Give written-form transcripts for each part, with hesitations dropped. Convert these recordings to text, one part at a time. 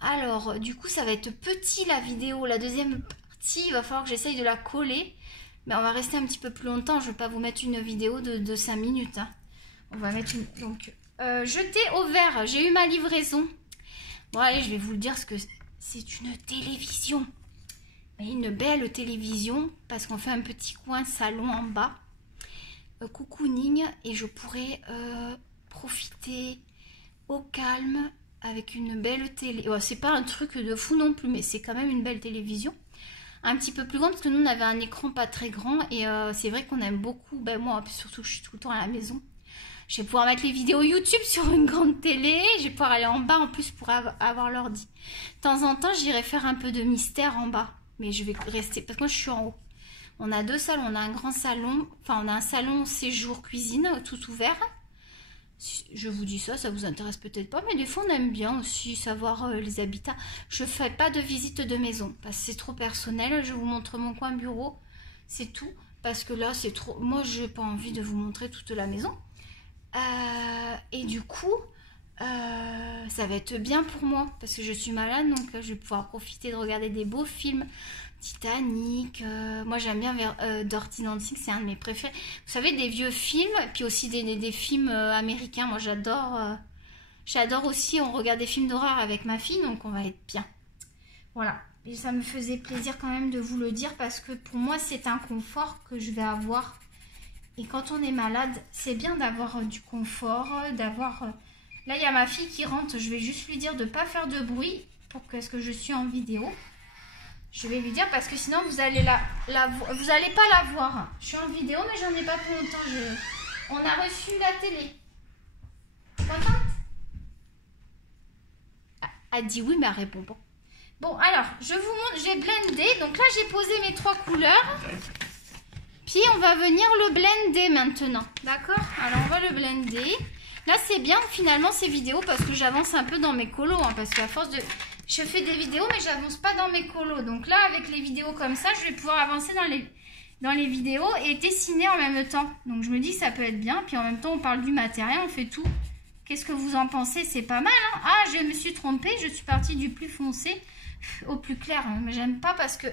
Alors, du coup, ça va être petit la vidéo. La deuxième partie, il va falloir que j'essaye de la coller. Mais on va rester un petit peu plus longtemps. Je ne vais pas vous mettre une vidéo de 5 minutes. Hein. On va mettre une... Donc, jeter au vert. J'ai eu ma livraison. Bon, allez, je vais vous le dire, parce que c'est une télévision. Une belle télévision. Parce qu'on fait un petit coin salon en bas. Cocooning. Et je pourrais profiter au calme avec une belle télé. Ouais, c'est pas un truc de fou non plus, mais c'est quand même une belle télévision. Un petit peu plus grande, parce que nous, on avait un écran pas très grand. Et c'est vrai qu'on aime beaucoup. Ben moi, surtout, je suis tout le temps à la maison. Je vais pouvoir mettre les vidéos YouTube sur une grande télé. Je vais pouvoir aller en bas en plus pour avoir l'ordi. De temps en temps, j'irai faire un peu de mystère en bas. Mais je vais rester, parce que moi, je suis en haut. On a deux salons. On a un grand salon. Enfin, on a un salon séjour cuisine, tout ouvert. Je vous dis ça, ça vous intéresse peut-être pas, mais des fois on aime bien aussi savoir les habitats. Je fais pas de visite de maison parce que c'est trop personnel. Je vous montre mon coin bureau, c'est tout. Parce que là c'est trop. Moi j'ai pas envie de vous montrer toute la maison. Et du coup, ça va être bien pour moi parce que je suis malade, donc je vais pouvoir profiter de regarder des beaux films. Titanic, moi j'aime bien Dirty Dancing, c'est un de mes préférés. Vous savez, des vieux films, puis aussi des films américains, moi j'adore. J'adore aussi, on regarde des films d'horreur avec ma fille, donc on va être bien. Voilà, et ça me faisait plaisir quand même de vous le dire, parce que pour moi c'est un confort que je vais avoir. Et quand on est malade, c'est bien d'avoir du confort, d'avoir... Là il y a ma fille qui rentre, je vais juste lui dire de ne pas faire de bruit, pour que ce que je suis en vidéo. Je vais lui dire parce que sinon vous allez vous allez pas la voir. Je suis en vidéo mais j'en ai pas pour longtemps. On a reçu la télé. Contente? Elle dit oui mais elle répond pas. Bon alors je vous montre, j'ai blendé. Donc là j'ai posé mes 3 couleurs. Puis on va venir le blender maintenant. D'accord? Alors on va le blender. Là c'est bien finalement ces vidéos parce que j'avance un peu dans mes colos. Hein, parce qu'à force de... Je fais des vidéos mais j'avance pas dans mes colos. Donc là avec les vidéos comme ça, je vais pouvoir avancer dans les vidéos et dessiner en même temps. Donc je me dis ça peut être bien. Puis en même temps on parle du matériel, on fait tout. Qu'est-ce que vous en pensez? C'est pas mal hein? Ah je me suis trompée, je suis partie du plus foncé au plus clair. Hein. Mais j'aime pas parce que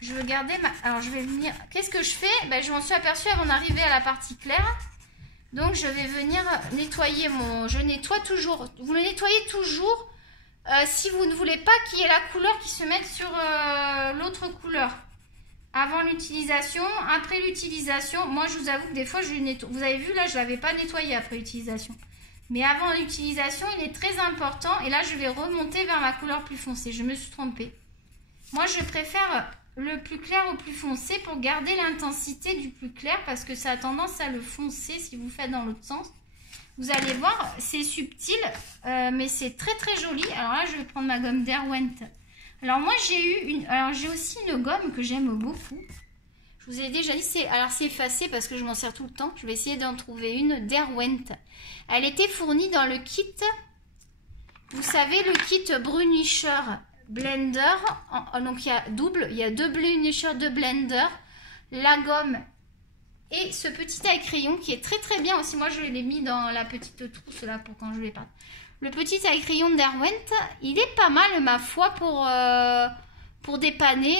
je veux garder ma... Alors je vais venir... Qu'est-ce que je fais? Ben, je m'en suis aperçue avant d'arriver à la partie claire. Donc je vais venir nettoyer mon... Je nettoie toujours. Vous le nettoyez toujours. Si vous ne voulez pas qu'il y ait la couleur qui se mette sur l'autre couleur. Avant l'utilisation, après l'utilisation. Moi, je vous avoue que des fois, je nettoie. Vous avez vu, là, je ne l'avais pas nettoyé après l'utilisation. Mais avant l'utilisation, il est très important. Et là, je vais remonter vers ma couleur plus foncée. Je me suis trompée. Moi, je préfère le plus clair au plus foncé pour garder l'intensité du plus clair. Parce que ça a tendance à le foncer si vous faites dans l'autre sens. Vous allez voir, c'est subtil, mais c'est très très joli. Alors là, je vais prendre ma gomme Derwent. Alors moi, j'ai aussi une gomme que j'aime beaucoup. Je vous ai déjà dit, alors c'est effacé parce que je m'en sers tout le temps. Je vais essayer d'en trouver une Derwent. Elle était fournie dans le kit, vous savez, le kit Brunisher Blender. Donc il y a 2 Brunisher de Blender, la gomme et ce petit taille crayon qui est très très bien aussi. Moi je l'ai mis dans la petite trousse là pour quand je vais pas. Le petit taille crayon d'Derwent, il est pas mal ma foi pour dépanner.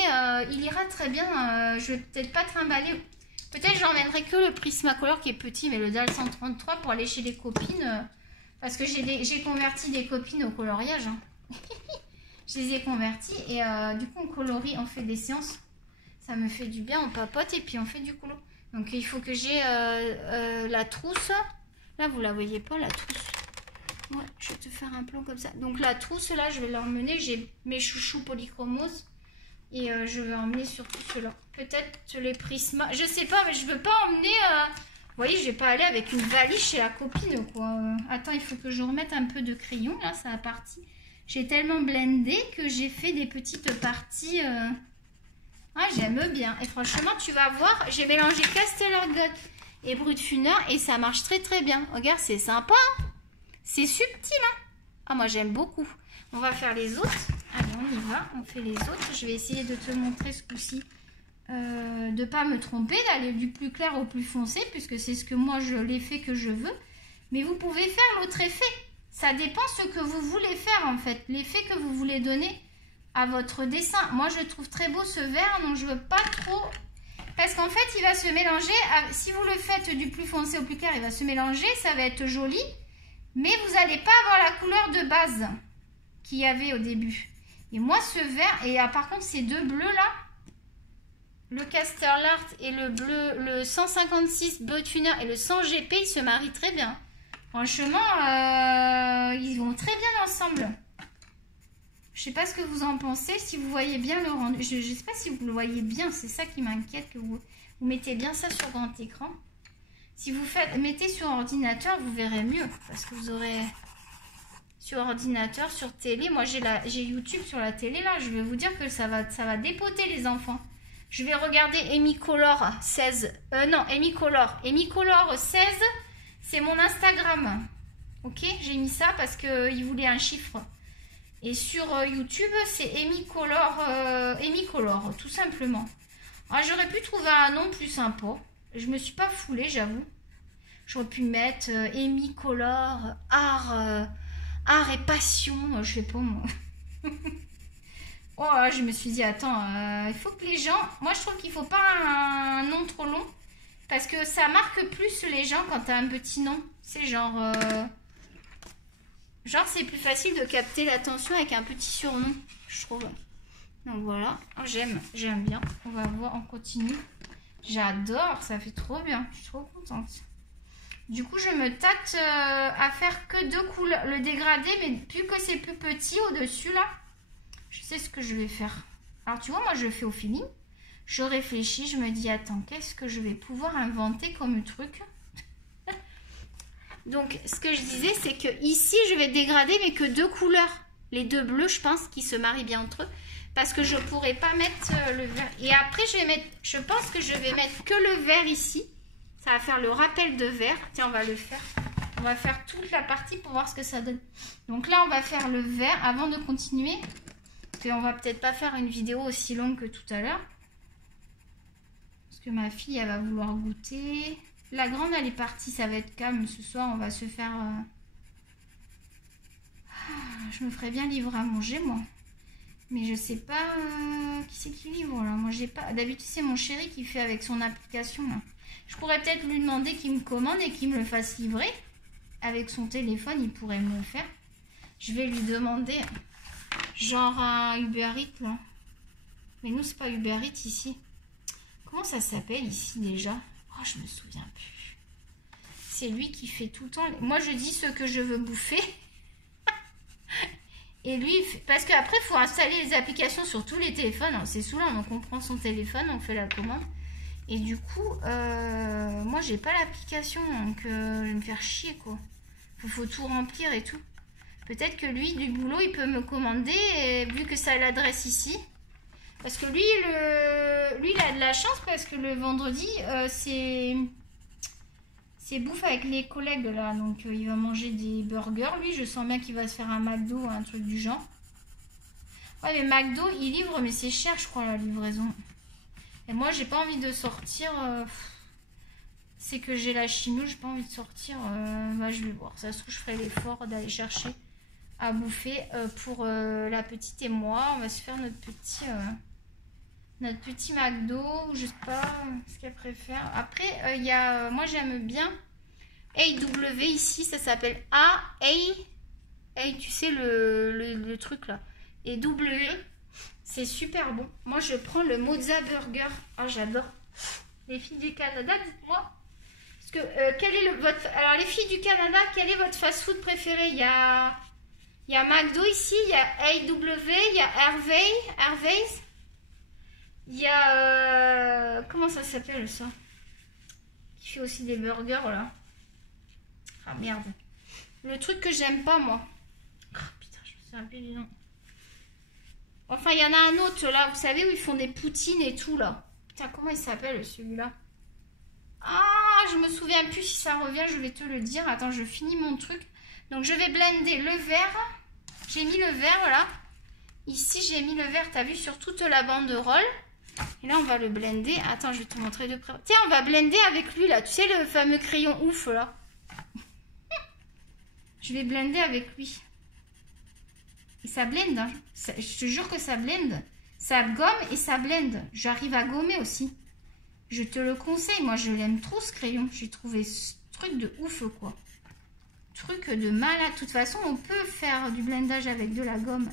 Il ira très bien. Je vais peut-être pas trimballer. Peut-être j'emmènerai que le Prismacolor qui est petit, mais le DAL 133 pour aller chez les copines. Parce que j'ai converti des copines au coloriage. Hein. Je les ai converties et du coup on colorie, on fait des séances. Ça me fait du bien, on papote et puis on fait du colo. Donc il faut que j'ai la trousse. Là vous la voyez pas la trousse. Ouais, je vais te faire un plan comme ça. Donc la trousse là je vais l'emmener. J'ai mes chouchous polychromose. Et je vais emmener surtout ceux-là. Peut-être les prismas. Je sais pas mais je veux pas emmener... Vous voyez je vais pas aller avec une valise chez la copine quoi. Attends il faut que je remette un peu de crayon. Là ça a parti. J'ai tellement blendé que j'ai fait des petites parties... Ah, j'aime bien. Et franchement, tu vas voir, j'ai mélangé Castellergot et Brutfuner et ça marche très très bien. Regarde, c'est sympa. Hein, c'est subtil. Hein, ah, moi, j'aime beaucoup. On va faire les autres. Allez, on y va. On fait les autres. Je vais essayer de te montrer ce coup-ci. De ne pas me tromper, d'aller du plus clair au plus foncé, puisque c'est ce que moi, je l'ai fait que je veux. Mais vous pouvez faire l'autre effet. Ça dépend ce que vous voulez faire en fait. L'effet que vous voulez donner à votre dessin. Moi, je trouve très beau ce vert, donc je veux pas trop... Parce qu'en fait, il va se mélanger. Si vous le faites du plus foncé au plus clair, il va se mélanger. Ça va être joli. Mais vous n'allez pas avoir la couleur de base qu'il y avait au début. Et moi, ce vert... Et par contre, ces deux bleus là, le Casterlart et le bleu, le 156 Biotuner et le 100 GP, ils se marient très bien. Franchement, ils vont très bien ensemble. Je sais pas ce que vous en pensez, si vous voyez bien le rendu. Je sais pas si vous le voyez bien, c'est ça qui m'inquiète, que vous mettez bien ça sur grand écran. Si vous mettez sur ordinateur, vous verrez mieux. Parce que vous aurez sur ordinateur, sur télé. Moi, j'ai YouTube sur la télé, là. Je vais vous dire que ça va dépoter les enfants. Je vais regarder Emicolor 16. Non, Emicolor. Emicolor 16, c'est mon Instagram. Ok, j'ai mis ça parce qu'il voulait un chiffre. Et sur YouTube, c'est Emicolor, tout simplement. Ah, j'aurais pu trouver un nom plus sympa. Je me suis pas foulée, j'avoue. J'aurais pu mettre Emicolor, art et passion, je sais pas moi. Oh, je me suis dit, attends, il faut que les gens... Moi, je trouve qu'il faut pas un nom trop long. Parce que ça marque plus les gens quand tu as un petit nom. C'est genre... Genre, c'est plus facile de capter l'attention avec un petit surnom, je trouve. Donc voilà, j'aime bien. On va voir, on continue. J'adore, ça fait trop bien. Je suis trop contente. Du coup, je me tâte à faire que deux couleurs. Le dégradé, mais vu que c'est plus petit au-dessus, là, je sais ce que je vais faire. Alors, tu vois, moi, je le fais au feeling. Je réfléchis, je me dis, attends, qu'est-ce que je vais pouvoir inventer comme truc ? Donc, ce que je disais, c'est que ici, je vais dégrader, mais que deux couleurs. Les deux bleus, je pense, qui se marient bien entre eux. Parce que je ne pourrais pas mettre le vert. Et après, je pense que je vais mettre que le vert ici. Ça va faire le rappel de vert. Tiens, on va le faire. On va faire toute la partie pour voir ce que ça donne. Donc là, on va faire le vert avant de continuer. Parce qu'on va peut-être pas faire une vidéo aussi longue que tout à l'heure. Parce que ma fille, elle va vouloir goûter... La grande, elle est partie, ça va être calme. Ce soir, on va se faire... je me ferais bien livrer à manger, moi. Mais je sais pas qui c'est qui livre, là. Moi, j'ai pas... D'habitude, c'est mon chéri qui fait avec son application, là. Je pourrais peut-être lui demander qu'il me commande et qu'il me le fasse livrer. Avec son téléphone, il pourrait me le faire. Je vais lui demander, genre un Uber Eats, là. Mais nous, c'est pas Uber Eats, ici. Comment ça s'appelle, ici, déjà ? Oh, je me souviens plus. C'est lui qui fait tout le temps. Moi, je dis ce que je veux bouffer. Et lui, parce qu'après, il faut installer les applications sur tous les téléphones. C'est saoulant, donc on prend son téléphone, on fait la commande. Et du coup, moi, j'ai pas l'application, donc je vais me faire chier, quoi. Faut tout remplir et tout. Peut-être que lui, du boulot, il peut me commander, vu que ça a l'adresse ici. Parce que lui, il a de la chance parce que le vendredi, c'est bouffe avec les collègues là. Donc, il va manger des burgers. Lui, je sens bien qu'il va se faire un McDo ou un truc du genre. Ouais, mais McDo, il livre, mais c'est cher, je crois, la livraison. Et moi, j'ai pas envie de sortir. C'est que j'ai la chimio, j'ai pas envie de sortir. Bah, je vais voir. Ça se trouve, je ferai l'effort d'aller chercher à bouffer pour la petite et moi. On va se faire notre petit McDo, je sais pas ce qu'elle préfère. Après, il y a, moi j'aime bien AW ici, ça s'appelle A, tu sais le truc là. Et W, c'est super bon. Moi je prends le Mozza Burger. Ah, j'adore. Les filles du Canada, dites-moi. Parce que, quel est votre... Alors les filles du Canada, quel est votre fast-food préféré? Il y a McDo ici, il y a AW, il y a Harvey's. Il y a... comment ça s'appelle ça? Qui fait aussi des burgers là. Ah merde. Le truc que j'aime pas moi. Oh, putain, je me souviens plus du nom. Enfin, il y en a un autre là, vous savez, où ils font des poutines et tout là. Putain, comment il s'appelle celui-là? Ah, je me souviens plus, si ça revient, je vais te le dire. Attends, je finis mon truc. Donc, je vais blender le vert. J'ai mis le vert, voilà. Ici, j'ai mis le vert, t'as vu, sur toute la banderole. Et là, on va le blender. Attends, je vais te montrer de près. Tiens, on va blender avec lui, là. Tu sais, le fameux crayon ouf, là. Je vais blender avec lui. Et ça blende, hein. Je te jure que ça blende. Ça gomme et ça blende. J'arrive à gommer aussi. Je te le conseille. Moi, je l'aime trop, ce crayon. J'ai trouvé ce truc de ouf, quoi. Truc de malade. De toute façon, on peut faire du blendage avec de la gomme.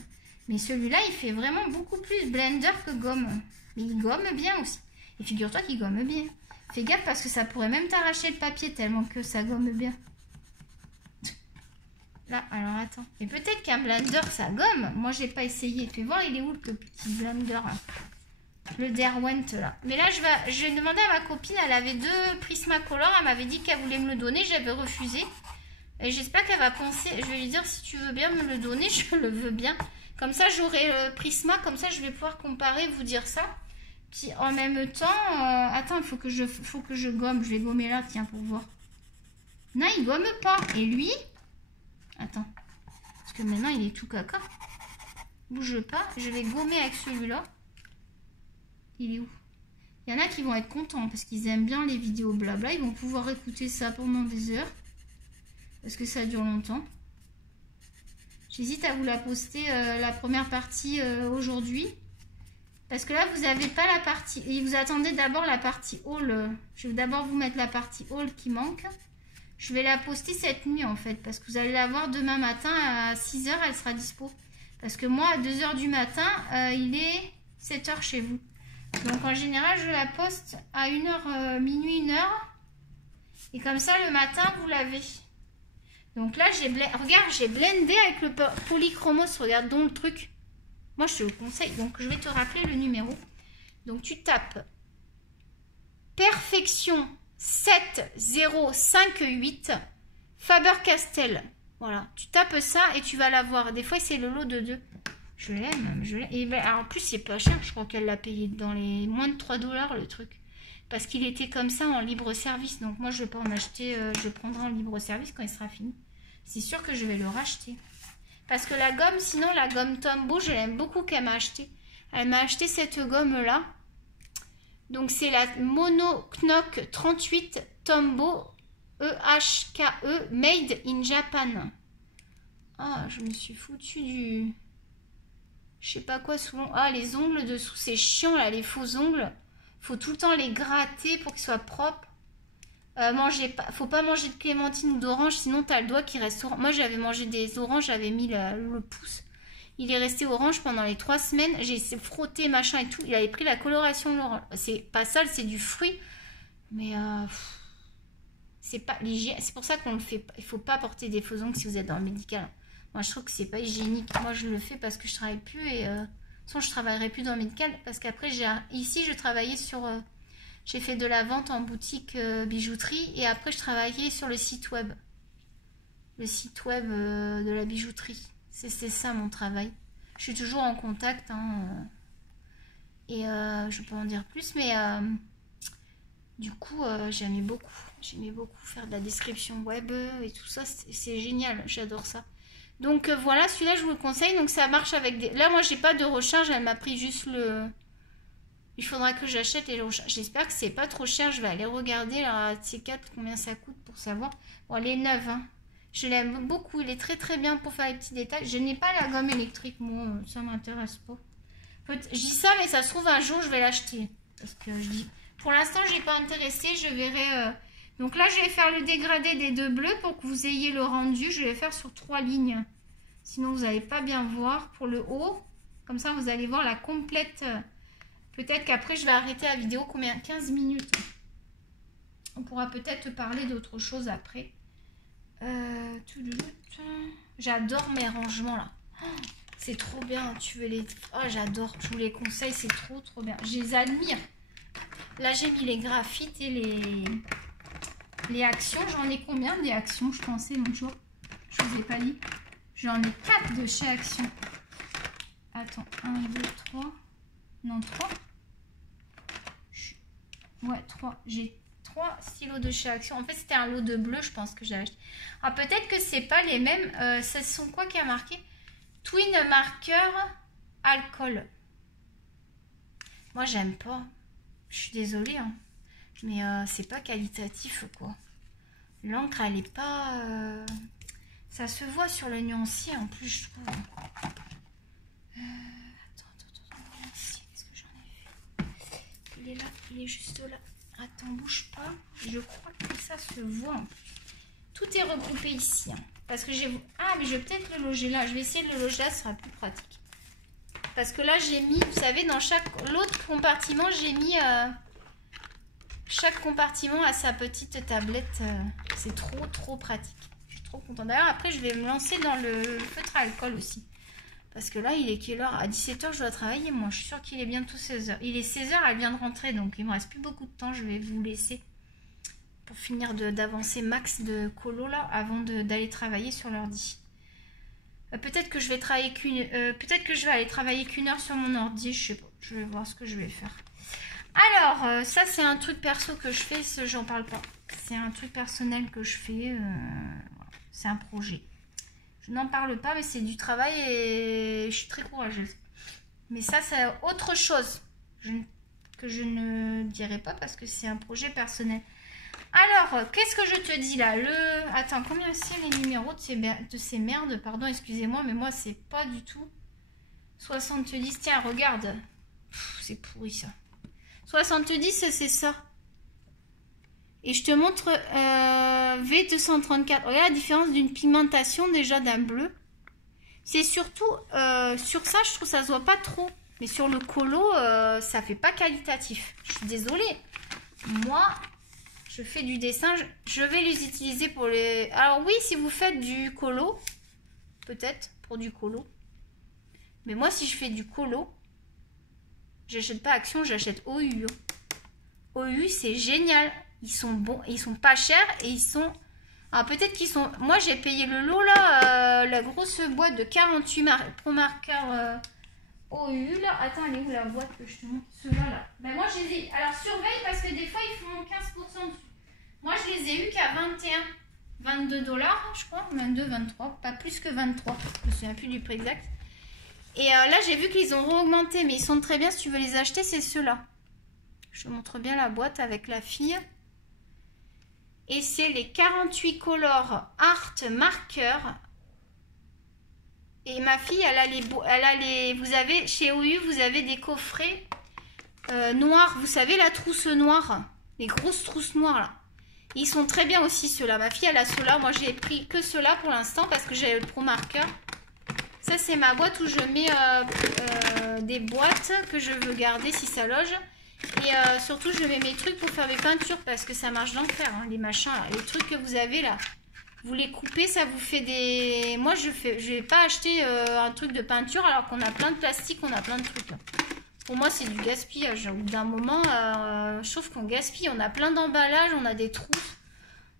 Mais celui-là, il fait vraiment beaucoup plus blender que gomme. Mais il gomme bien aussi. Et figure-toi qu'il gomme bien. Fais gaffe parce que ça pourrait même t'arracher le papier tellement que ça gomme bien. Là, alors attends. Et peut-être qu'un blender, ça gomme. Moi, j'ai pas essayé. Fais voir, il est où le petit blender là? Le Derwent là. Mais là, je vais demander à ma copine. Elle avait 2 Prismacolor. Elle m'avait dit qu'elle voulait me le donner. J'avais refusé. Et j'espère qu'elle va penser. Je vais lui dire, si tu veux bien me le donner, je le veux bien. Comme ça, j'aurai le Prisma. Comme ça, je vais pouvoir comparer, vous dire ça. Puis en même temps, attends, il faut que je gomme. Je vais gommer là, tiens, pour voir. Non, il gomme pas. Et lui... Attends, parce que maintenant il est tout caca. Bouge pas, je vais gommer avec celui-là. Il est où? Il y en a qui vont être contents parce qu'ils aiment bien les vidéos blabla. Ils vont pouvoir écouter ça pendant des heures. Parce que ça dure longtemps. J'hésite à vous la poster la première partie aujourd'hui. Parce que là vous n'avez pas la partie. Et vous attendez d'abord la partie haul. Je vais d'abord vous mettre la partie haul qui manque. Je vais la poster cette nuit en fait, parce que vous allez la voir demain matin à 6 h, elle sera dispo. Parce que moi, à 2 h du matin, il est 7 h chez vous. Donc en général, je la poste à 1 h, minuit, 1 h. Et comme ça, le matin, vous l'avez. Donc là, regarde, j'ai blendé avec le polychromos. Regarde donc le truc. Moi, je te le conseille. Donc je vais te rappeler le numéro. Donc tu tapes Perfection 7058 Faber-Castell. Voilà, tu tapes ça et tu vas la voir. Des fois, c'est le lot de 2. Je l'aime. Et ben, en plus, c'est pas cher. Je crois qu'elle l'a payé dans les moins de 3 $ le truc. Parce qu'il était comme ça en libre service. Donc moi, je vais pas en acheter. Je prendrai en libre service quand il sera fini. C'est sûr que je vais le racheter. Parce que la gomme, sinon, la gomme Tombow, je l'aime beaucoup qu'elle m'a acheté. Elle m'a acheté cette gomme-là. Donc c'est la Mono Knock 38 Tombow EHKE Made in Japan. Ah, je me suis foutu du... Je sais pas quoi souvent. Ah, les ongles dessous, c'est chiant là, les faux ongles. Faut tout le temps les gratter pour qu'ils soient propres. Faut pas manger de clémentine ou d'orange, sinon t'as le doigt qui reste orange. Moi j'avais mangé des oranges, j'avais mis le pouce. Il est resté orange pendant les 3 semaines. J'ai frotté, machin et tout. Il avait pris la coloration de l'orange. C'est pas sale, c'est du fruit. Mais c'est pas l'hygiène. C'est pour ça qu'on le fait. Il faut pas porter des faux ongles si vous êtes dans le médical. Moi, je trouve que c'est pas hygiénique. Moi, je le fais parce que je travaille plus. Et de toute façon, je travaillerai plus dans le médical. Parce qu'après, ici, je travaillais sur... j'ai fait de la vente en boutique bijouterie. Et après, je travaillais sur le site web. Le site web de la bijouterie. C'est ça mon travail. Je suis toujours en contact. Hein, et je peux en dire plus. Mais du coup, j'aimais beaucoup. J'aimais beaucoup faire de la description web et tout ça. C'est génial. J'adore ça. Donc voilà, celui-là, je vous le conseille. Donc ça marche avec des... Là, moi, j'ai pas de recharge. Elle m'a pris juste le... Il faudra que j'achète les recharges. J'espère que c'est pas trop cher. Je vais aller regarder là, ces 4 combien ça coûte pour savoir. Bon, elle est neuve, hein. Je l'aime beaucoup, il est très très bien pour faire les petits détails. Je n'ai pas la gomme électrique, moi, ça m'intéresse pas. Je dis ça, mais ça se trouve un jour je vais l'acheter. Parce que je dis, pour l'instant, je n'ai pas intéressé, je verrai. Donc là, je vais faire le dégradé des 2 bleus pour que vous ayez le rendu. Je vais faire sur 3 lignes. Sinon, vous n'allez pas bien voir pour le haut. Comme ça, vous allez voir la complète. Peut-être qu'après, je vais arrêter la vidéo. Combien? 15 minutes. On pourra peut-être parler d'autre chose après. J'adore mes rangements là. C'est trop bien. Tu veux les... Oh, j'adore. Je vous les conseille. C'est trop bien. Je les admire. Là, j'ai mis les graphites et les actions. J'en ai combien des actions? Je pensais l'autre jour. Je vous ai pas dit. J'en ai 4 de chez Action. Attends. 1, 2, 3. Non, 3. Ouais, 3. J'ai 3 stylos de chez Action. En fait, c'était un lot de bleu, je pense que j'ai acheté. Ah, peut-être que c'est pas les mêmes. Ce sont quoi qui a marqué? Twin Marker Alcool. Moi, j'aime pas. Je suis désolée, hein. Mais c'est pas qualitatif, quoi. L'encre, elle est pas... Ça se voit sur le nuancier en plus, je trouve. Attends. Qu'est-ce que j'en ai fait? Il est là, il est juste là. Attends, bouge pas. Je crois que ça se voit en plus. Tout est regroupé ici. Hein, parce que j'ai... Ah, mais je vais peut-être le loger là. Je vais essayer de le loger là, ce sera plus pratique. Parce que là, j'ai mis, vous savez, dans l'autre compartiment, j'ai mis... chaque compartiment a sa petite tablette. C'est trop pratique. Je suis trop contente. D'ailleurs, après, je vais me lancer dans le feutre à alcool aussi. Parce que là, il est quelle heure? À 17 h, je dois travailler. Moi, je suis sûre qu'il est bientôt 16 h. Il est 16 h, elle vient de rentrer. Donc, il me reste plus beaucoup de temps. Je vais vous laisser pour finir d'avancer max de colo là avant d'aller travailler sur l'ordi. Peut-être que je vais travailler peut-être que je vais aller travailler qu'une heure sur mon ordi. Je sais pas. Je vais voir ce que je vais faire. Alors, ça, c'est un truc perso que je fais. J'en parle pas. C'est un truc personnel que je fais. Voilà. C'est un projet. Je n'en parle pas, mais c'est du travail et je suis très courageuse. Mais ça, c'est autre chose que je ne dirai pas parce que c'est un projet personnel. Alors, qu'est-ce que je te dis là? Attends, combien c'est les numéros de ces merdes? Pardon, excusez-moi, mais moi, c'est pas du tout. 70, tiens, regarde. C'est pourri ça. 70, c'est ça. Et je te montre V234. Regarde la différence d'une pigmentation déjà d'un bleu. C'est surtout sur ça, je trouve ça se voit pas trop. Mais sur le colo, ça fait pas qualitatif. Je suis désolée. Moi, je fais du dessin. Je vais les utiliser pour les... Alors oui, si vous faites du colo, peut-être pour du colo. Mais moi, si je fais du colo, j'achète pas Action, j'achète OU. OU, c'est génial. Ils sont bons, ils sont pas chers et ils sont... Alors peut-être qu'ils sont... Moi j'ai payé le lot là, la grosse boîte de 48 Pro marqueurs OU là. Attends, elle est où la boîte que je te montre? Ceux-là là. Ben moi je les ai... Alors surveille parce que des fois ils font 15% dessus. Moi je les ai eu qu'à 22 $, je crois. 22, 23, pas plus que 23. Je me souviens plus du prix exact. Et là j'ai vu qu'ils ont augmenté, mais ils sont très bien. Si tu veux les acheter, c'est ceux-là. Je te montre bien la boîte avec la fille. Et c'est les 48 Color Art Markers. Et ma fille, elle a les vous avez, chez OU, vous avez des coffrets noirs. Vous savez, la trousse noire. Les grosses trousses noires, là. Ils sont très bien aussi, ceux-là. Ma fille, elle a ceux-là. Moi, j'ai pris que ceux-là pour l'instant parce que j'ai le Pro Marker. Ça, c'est ma boîte où je mets des boîtes que je veux garder si ça loge. Et surtout, je mets mes trucs pour faire mes peintures parce que ça marche d'enfer, hein, les machins, là. Les trucs que vous avez là. Vous les coupez, ça vous fait des... Moi, je vais pas acheter un truc de peinture alors qu'on a plein de plastique, on a plein de trucs. Là. Pour moi, c'est du gaspillage. Au bout d'un moment, je trouve qu'on gaspille. On a plein d'emballages, on a des trous.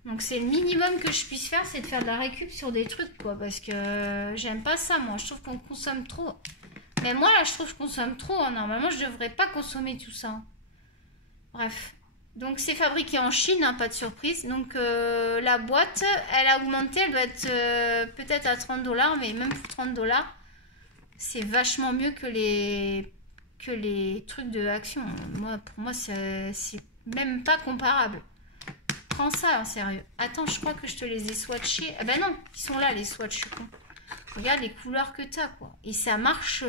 Donc, c'est le minimum que je puisse faire, c'est de faire de la récup sur des trucs, quoi. Parce que j'aime pas ça, moi. Je trouve qu'on consomme trop. Mais moi, là, je trouve que je consomme trop. Hein. Normalement, je devrais pas consommer tout ça. Bref. Donc, c'est fabriqué en Chine, hein, pas de surprise. Donc, la boîte, elle a augmenté. Elle doit être peut-être à 30 $. Mais même pour 30 $, c'est vachement mieux que les trucs de Action. Moi, pour moi, c'est même pas comparable. Prends ça, en sérieux. Attends, je crois que je te les ai swatchés. Ah ben non, ils sont là, les swatchs, je suis con. Regarde les couleurs que t'as, quoi. Et ça marche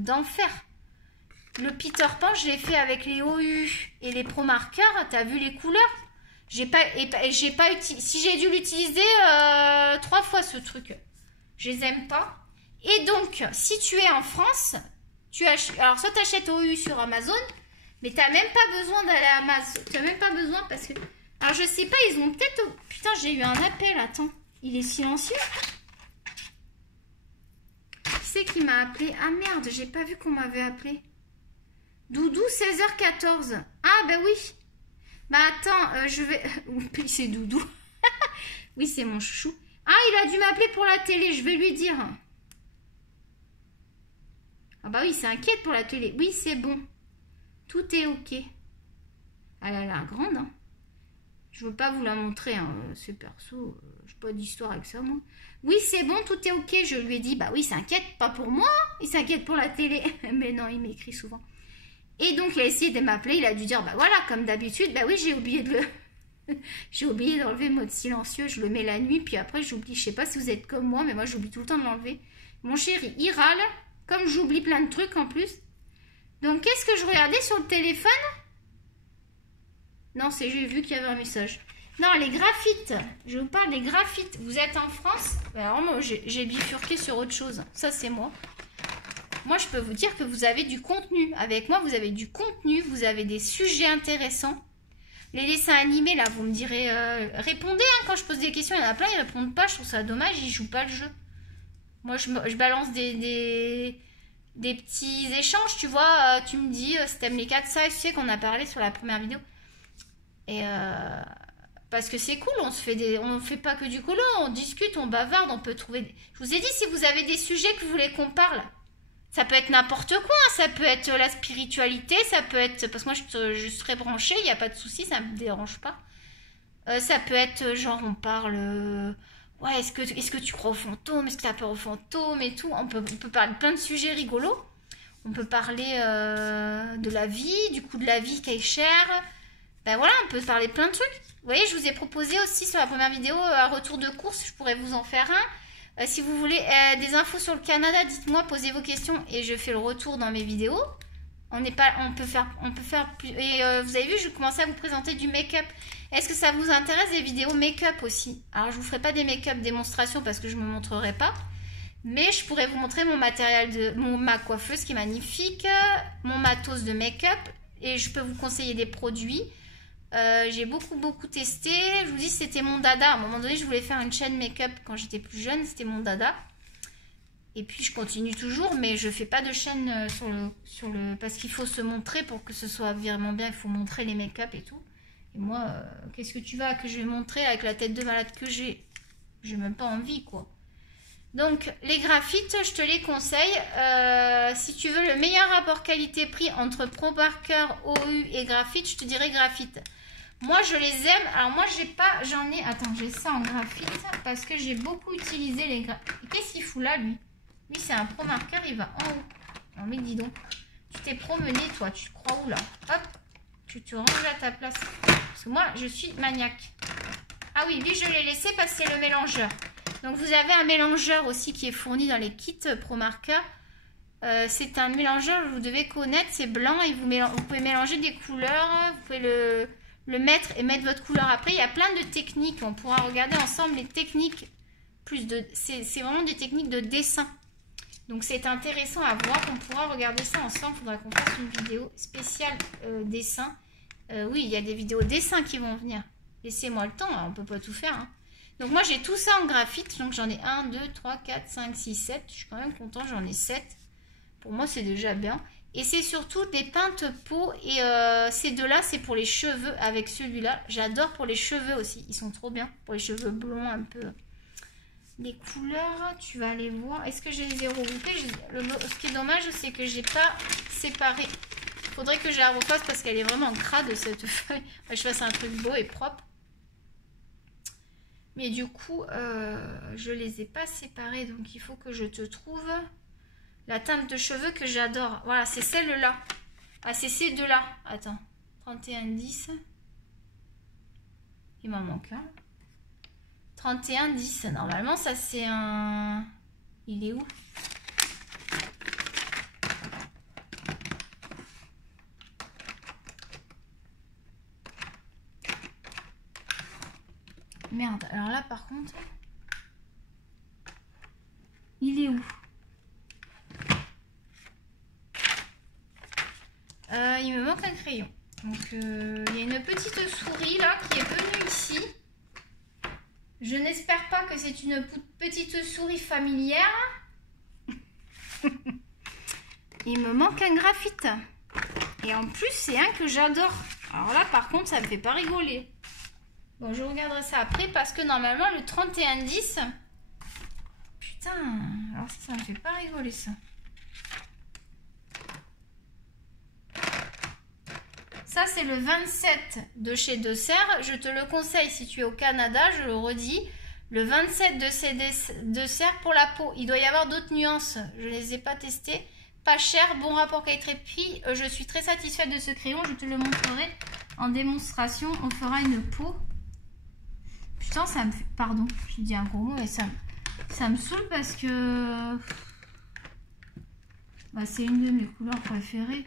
d'enfer. Le Peter Pan, je l'ai fait avec les OU et les Pro Markers. T'as vu les couleurs? J'ai pas utilisé. Si j'ai dû l'utiliser 3 fois ce truc. Je les aime pas. Et donc, si tu es en France, alors soit tu achètes OU sur Amazon, mais t'as même pas besoin d'aller à Amazon. T'as même pas besoin parce que... Alors je sais pas, ils ont peut-être... Putain, j'ai eu un appel, attends. Il est silencieux? Qui c'est qui m'a appelé? Ah merde, j'ai pas vu qu'on m'avait appelé. Doudou, 16h14. Ah ben oui. Bah attends, je vais... Oui, c'est Doudou. Oui, c'est mon chouchou. Ah, il a dû m'appeler pour la télé, je vais lui dire. Ah bah oui, c'est inquiète pour la télé. Oui, c'est bon. Tout est ok. Elle a l'air grande, hein. Je veux pas vous la montrer, hein, c'est perso. Je n'ai pas d'histoire avec ça, moi. Oui, c'est bon, tout est ok. Je lui ai dit, bah oui, il s'inquiète, pas pour moi. Il s'inquiète pour la télé. Mais non, il m'écrit souvent. Et donc, il a essayé de m'appeler. Il a dû dire, bah voilà, comme d'habitude, bah oui, j'ai oublié de J'ai oublié d'enlever mode silencieux, je le mets la nuit, puis après j'oublie. Je sais pas si vous êtes comme moi, mais moi j'oublie tout le temps de l'enlever. Mon chéri, il râle, comme j'oublie plein de trucs en plus. Donc qu'est-ce que je regardais sur le téléphone? Non, c'est j'ai vu qu'il y avait un message. Non, les graphites. Je vous parle des graphites. Vous êtes en France? Alors moi, j'ai bifurqué sur autre chose. Ça, c'est moi. Moi, je peux vous dire que vous avez du contenu. Avec moi, vous avez du contenu. Vous avez des sujets intéressants. Les dessins animés, là, vous me direz... répondez, hein, quand je pose des questions. Il y en a plein, ils répondent pas. Je trouve ça dommage. Ils jouent pas le jeu. Moi, je balance des petits échanges, tu vois. Tu me dis, si t'aimes les 4 ça, tu sais qu'on a parlé sur la première vidéo. Et... parce que c'est cool, on fait pas que du colo, on discute, on bavarde, on peut trouver... Je vous ai dit, si vous avez des sujets que vous voulez qu'on parle, ça peut être n'importe quoi, ça peut être la spiritualité, ça peut être... Parce que moi, je serai branchée, il n'y a pas de souci, ça me dérange pas. Ça peut être, genre, on parle... ouais, est-ce que tu crois aux fantômes? Est-ce que tu as peur aux fantômes et tout? On peut parler de plein de sujets rigolos. On peut parler de la vie, du coût de la vie qui est cher. Ben voilà, on peut parler de plein de trucs. Vous voyez, je vous ai proposé aussi sur la première vidéo un retour de course. Je pourrais vous en faire un. Si vous voulez des infos sur le Canada, dites-moi, posez vos questions et je fais le retour dans mes vidéos. On peut faire plus. Et vous avez vu, je commençais à vous présenter du make-up. Est-ce que ça vous intéresse des vidéos make-up aussi? Alors, je vous ferai pas des make-up démonstrations parce que je me montrerai pas. Mais je pourrais vous montrer mon matériel ma coiffeuse qui est magnifique, mon matos de make-up et je peux vous conseiller des produits. J'ai beaucoup testé. Je vous dis, c'était mon dada. À un moment donné, je voulais faire une chaîne make-up quand j'étais plus jeune. C'était mon dada. Et puis, je continue toujours, mais je fais pas de chaîne parce qu'il faut se montrer pour que ce soit vraiment bien. Il faut montrer les make-up et tout. Et moi, qu'est-ce que tu vas que je vais montrer avec la tête de malade que j'ai? J'ai même pas envie, quoi. Donc, les graphites, je te les conseille. Si tu veux le meilleur rapport qualité-prix entre Pro Marker, OU et graphite, je te dirais graphite. Moi, je les aime. Alors, moi, attends, j'ai ça en graphite parce que j'ai beaucoup utilisé les graphites. Qu'est-ce qu'il fout là, lui? Lui, c'est un Pro Marker, il va en haut. Non, mais dis donc. Tu t'es promené, toi. Tu te crois où, là? Hop. Tu te ranges à ta place. Parce que moi, je suis maniaque. Ah oui, lui, je l'ai laissé parce que c'est le mélangeur. Donc, vous avez un mélangeur aussi qui est fourni dans les kits Pro Marker. C'est un mélangeur, vous devez connaître. C'est blanc et vous pouvez mélanger des couleurs. Vous pouvez le mettre et mettre votre couleur après. Il y a plein de techniques. On pourra regarder ensemble les techniques. C'est vraiment des techniques de dessin. Donc, c'est intéressant à voir. On pourra regarder ça ensemble. Il faudra qu'on fasse une vidéo spéciale dessin. Oui, il y a des vidéos dessin qui vont venir. Laissez-moi le temps. On ne peut pas tout faire. Hein. Donc, moi, j'ai tout ça en graphite. Donc, j'en ai 1, 2, 3, 4, 5, 6, 7. Je suis quand même contente. J'en ai 7. Pour moi, c'est déjà bien. Et c'est surtout des peintes peau. Et ces deux-là, c'est pour les cheveux avec celui-là. J'adore pour les cheveux aussi. Ils sont trop bien. Pour les cheveux blonds un peu. Les couleurs, tu vas aller voir. Est-ce que je les ai regroupées? Ce qui est dommage, c'est que j'ai pas séparé. Il faudrait que je la refasse parce qu'elle est vraiment crade, cette feuille. Je fasse un truc beau et propre. Mais du coup, je les ai pas séparées. Donc, il faut que je te trouve la teinte de cheveux que j'adore. Voilà, c'est celle-là. Ah, c'est ces deux-là. Attends. 3110. Il m'en manque un. 3110. Normalement, ça, c'est un... Il est où? Merde. Alors là, par contre... Il est où? Il me manque un crayon. Donc, il y a une petite souris là qui est venue ici. Je n'espère pas que c'est une petite souris familière. Il me manque un graphite. Et en plus, c'est un que j'adore. Alors là, par contre, ça me fait pas rigoler. Bon, je regarderai ça après parce que normalement, le 3110... Putain, alors ça me fait pas rigoler ça. Ça, c'est le 27 de chez Desserts. Je te le conseille si tu es au Canada, je le redis. Le 27 de chez Desserts pour la peau. Il doit y avoir d'autres nuances. Je ne les ai pas testés. Pas cher, bon rapport qualité-prix. Je suis très satisfaite de ce crayon. Je te le montrerai en démonstration. On fera une peau. Putain, ça me fait... Pardon, j'ai dit un gros mot, mais ça me saoule parce que... Bah, c'est une de mes couleurs préférées.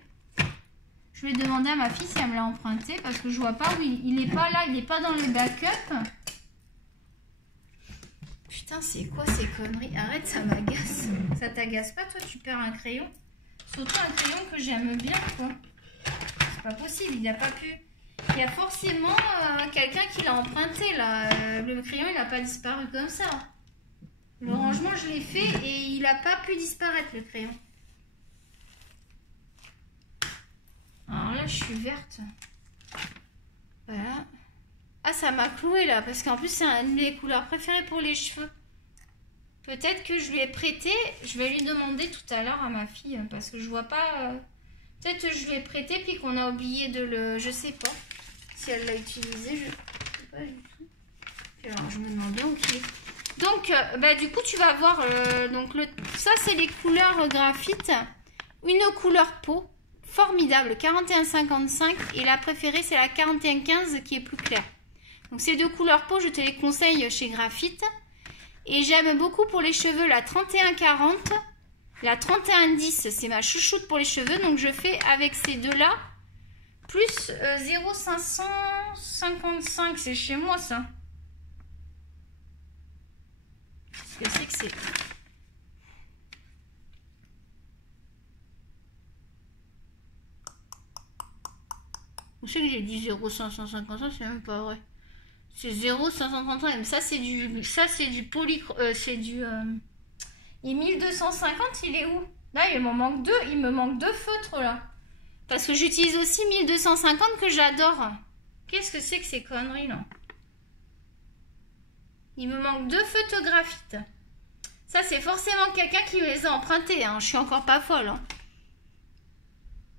Je vais demander à ma fille si elle me l'a emprunté parce que je vois pas où il est pas là, il est pas dans les backups. Putain, c'est quoi ces conneries? Arrête, ça m'agace. Ça t'agace pas, toi, tu perds un crayon? Surtout un crayon que j'aime bien, quoi. C'est pas possible, il n'a pas pu... Il y a forcément quelqu'un qui l'a emprunté, là. Le crayon, il n'a pas disparu comme ça. Le rangement, je l'ai fait et il n'a pas pu disparaître, le crayon. Alors là, je suis verte. Voilà. Ah, ça m'a cloué, là, parce qu'en plus, c'est une de mes couleurs préférées pour les cheveux. Peut-être que je lui ai prêté. Je vais lui demander tout à l'heure à ma fille, parce que je vois pas... Peut-être que je lui ai prêté, puis qu'on a oublié de le... Je sais pas si elle l'a utilisé. Je sais pas du tout. Puis alors, je me demande bien où il est. Donc, bah, du coup, tu vas voir... donc ça, c'est les couleurs graphite. Une couleur peau. Formidable, 41,55. Et la préférée, c'est la 41,15 qui est plus claire. Donc, ces deux couleurs peau, je te les conseille chez Graphite. Et j'aime beaucoup pour les cheveux la 31,40. La 31,10, c'est ma chouchoute pour les cheveux. Donc, je fais avec ces deux-là. Plus 0,555. C'est chez moi, ça. Qu'est-ce que c'est? Vous savez que j'ai dit 0,555, c'est même pas vrai. C'est 0,533. Mais ça, c'est du poly... c'est du... Et 1250, il est où? Là, il me manque deux. Il me manque deux feutres, là. Parce que j'utilise aussi 1250 que j'adore. Qu'est-ce que c'est que ces conneries, là? Il me manque deux feutres graphite. Ça, c'est forcément quelqu'un qui me les a empruntés. Hein. Je suis encore pas folle. Hein.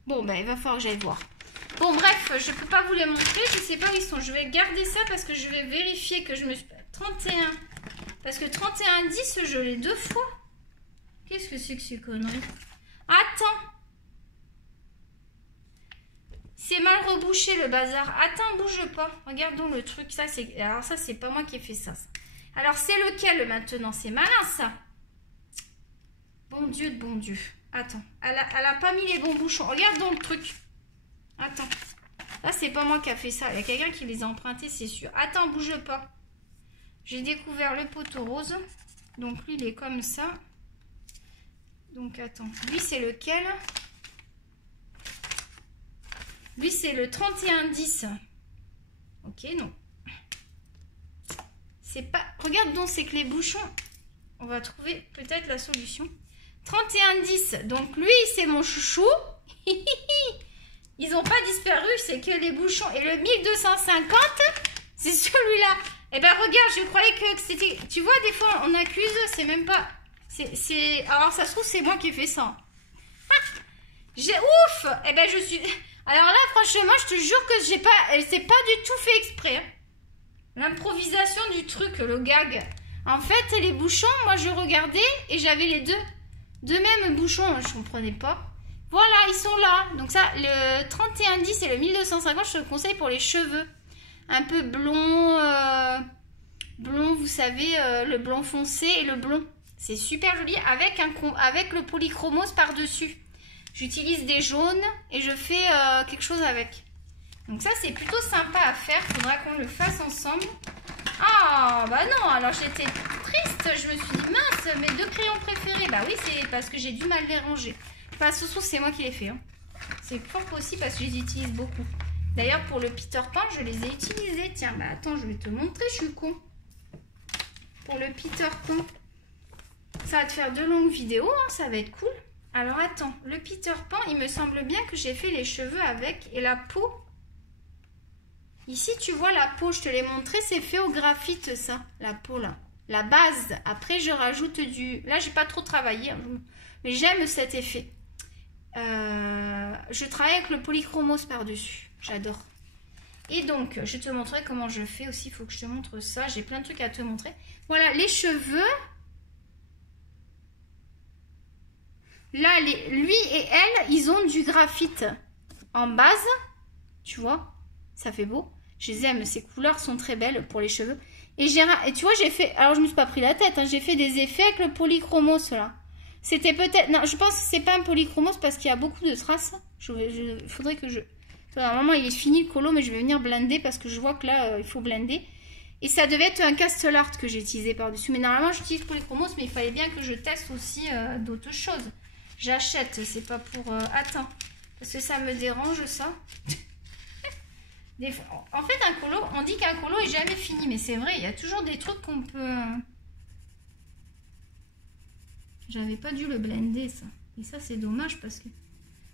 Bon, ben, il va falloir que j'aille voir. Bon, bref, je peux pas vous les montrer. Je sais pas où ils sont. Je vais garder ça parce que je vais vérifier que je me suis... 31. Parce que 31,10, je l'ai deux fois. Qu'est-ce que c'est que ces conneries? Attends. C'est mal rebouché, le bazar. Attends, bouge pas. Regardons le truc. Ça, c'est... Alors, ça, c'est pas moi qui ai fait ça. Alors, c'est lequel, maintenant? C'est malin, ça. Bon Dieu de bon Dieu. Attends. Elle a pas mis les bons bouchons. Regarde donc le truc. Attends. Là, c'est pas moi qui a fait ça. Il y a quelqu'un qui les a empruntés, c'est sûr. Attends, bouge pas. J'ai découvert le poteau rose. Donc, lui, il est comme ça. Donc, attends. Lui, c'est lequel? Lui, c'est le 31,10. Ok, non. C'est pas... Regarde donc, c'est que les bouchons... On va trouver peut-être la solution. 31,10. Donc, lui, c'est mon chouchou. Ils n'ont pas disparu, c'est que les bouchons. Et le 1250, c'est celui-là. Eh ben, regarde, je croyais que c'était... Tu vois, des fois, on accuse, c'est même pas... C'est... Alors, ça se trouve, c'est moi qui ai fait ça. J'ai... Ouf. Eh ben, je suis... Alors là, franchement, je te jure que j'ai pas... C'est pas du tout fait exprès. Hein. L'improvisation du truc, le gag. En fait, les bouchons, moi, je regardais et j'avais les deux mêmes bouchons. Je comprenais pas. Voilà, ils sont là. Donc ça, le 31,10 et le 1250, je te le conseille pour les cheveux. Un peu blond, blond, vous savez, le blond foncé et le blond. C'est super joli avec le polychromose par-dessus. J'utilise des jaunes et je fais quelque chose avec. Donc ça, c'est plutôt sympa à faire. Il faudra qu'on le fasse ensemble. Ah, bah non, alors j'étais triste. Je me suis dit, mince, mes deux crayons préférés. Bah oui, c'est parce que j'ai du mal les ranger. Pas ce soir, c'est moi qui les fais. Hein. C'est fort possible parce que je les utilise beaucoup. D'ailleurs, pour le Peter Pan, je les ai utilisés. Tiens, bah attends, je vais te montrer, je suis con. Pour le Peter Pan, ça va te faire de longues vidéos, hein, ça va être cool. Alors attends, le Peter Pan, il me semble bien que j'ai fait les cheveux avec et la peau. Ici, tu vois la peau, je te l'ai montré, c'est fait au graphite, ça, la peau là. La base. Après, je rajoute du... Là, j'ai pas trop travaillé, hein, mais j'aime cet effet. Je travaille avec le polychromose par-dessus. J'adore. Et donc, je te montrerai comment je fais aussi. Il faut que je te montre ça. J'ai plein de trucs à te montrer. Voilà, les cheveux. Là, lui et elle, ils ont du graphite en base. Tu vois, ça fait beau. Je les aime. Ces couleurs sont très belles pour les cheveux. Et tu vois, j'ai fait... Alors, je me suis pas pris la tête. Hein, j'ai fait des effets avec le polychromos, là. C'était peut-être... Non, je pense que c'est pas un polychromos parce qu'il y a beaucoup de traces. Il faudrait que je... Normalement, il est fini le colo, mais je vais venir blender parce que je vois que là, il faut blender. Et ça devait être un Castle Art que j'ai utilisé par-dessus. Mais normalement, j'utilise polychromos, mais il fallait bien que je teste aussi d'autres choses. J'achète, c'est pas pour... Attends, parce que ça me dérange, ça. En fait, un colo, on dit qu'un colo est jamais fini, mais c'est vrai, il y a toujours des trucs qu'on peut... J'avais pas dû le blender, ça. Et ça, c'est dommage parce que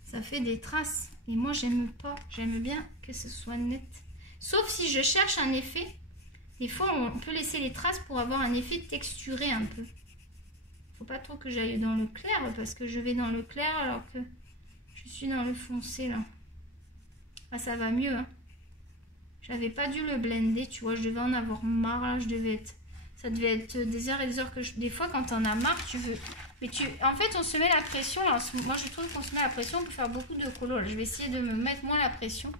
ça fait des traces. Et moi, j'aime pas. J'aime bien que ce soit net. Sauf si je cherche un effet. Des fois, on peut laisser les traces pour avoir un effet texturé un peu. Faut pas trop que j'aille dans le clair parce que je vais dans le clair alors que je suis dans le foncé, là. Ah, ça va mieux, hein. J'avais pas dû le blender, tu vois, je devais en avoir marre, là, ça devait être des heures et des heures que des fois, quand t'en as marre, tu veux... Mais en fait, on se met la pression, là. Moi, je trouve qu'on se met la pression pour faire beaucoup de colos. Je vais essayer de me mettre moins la pression.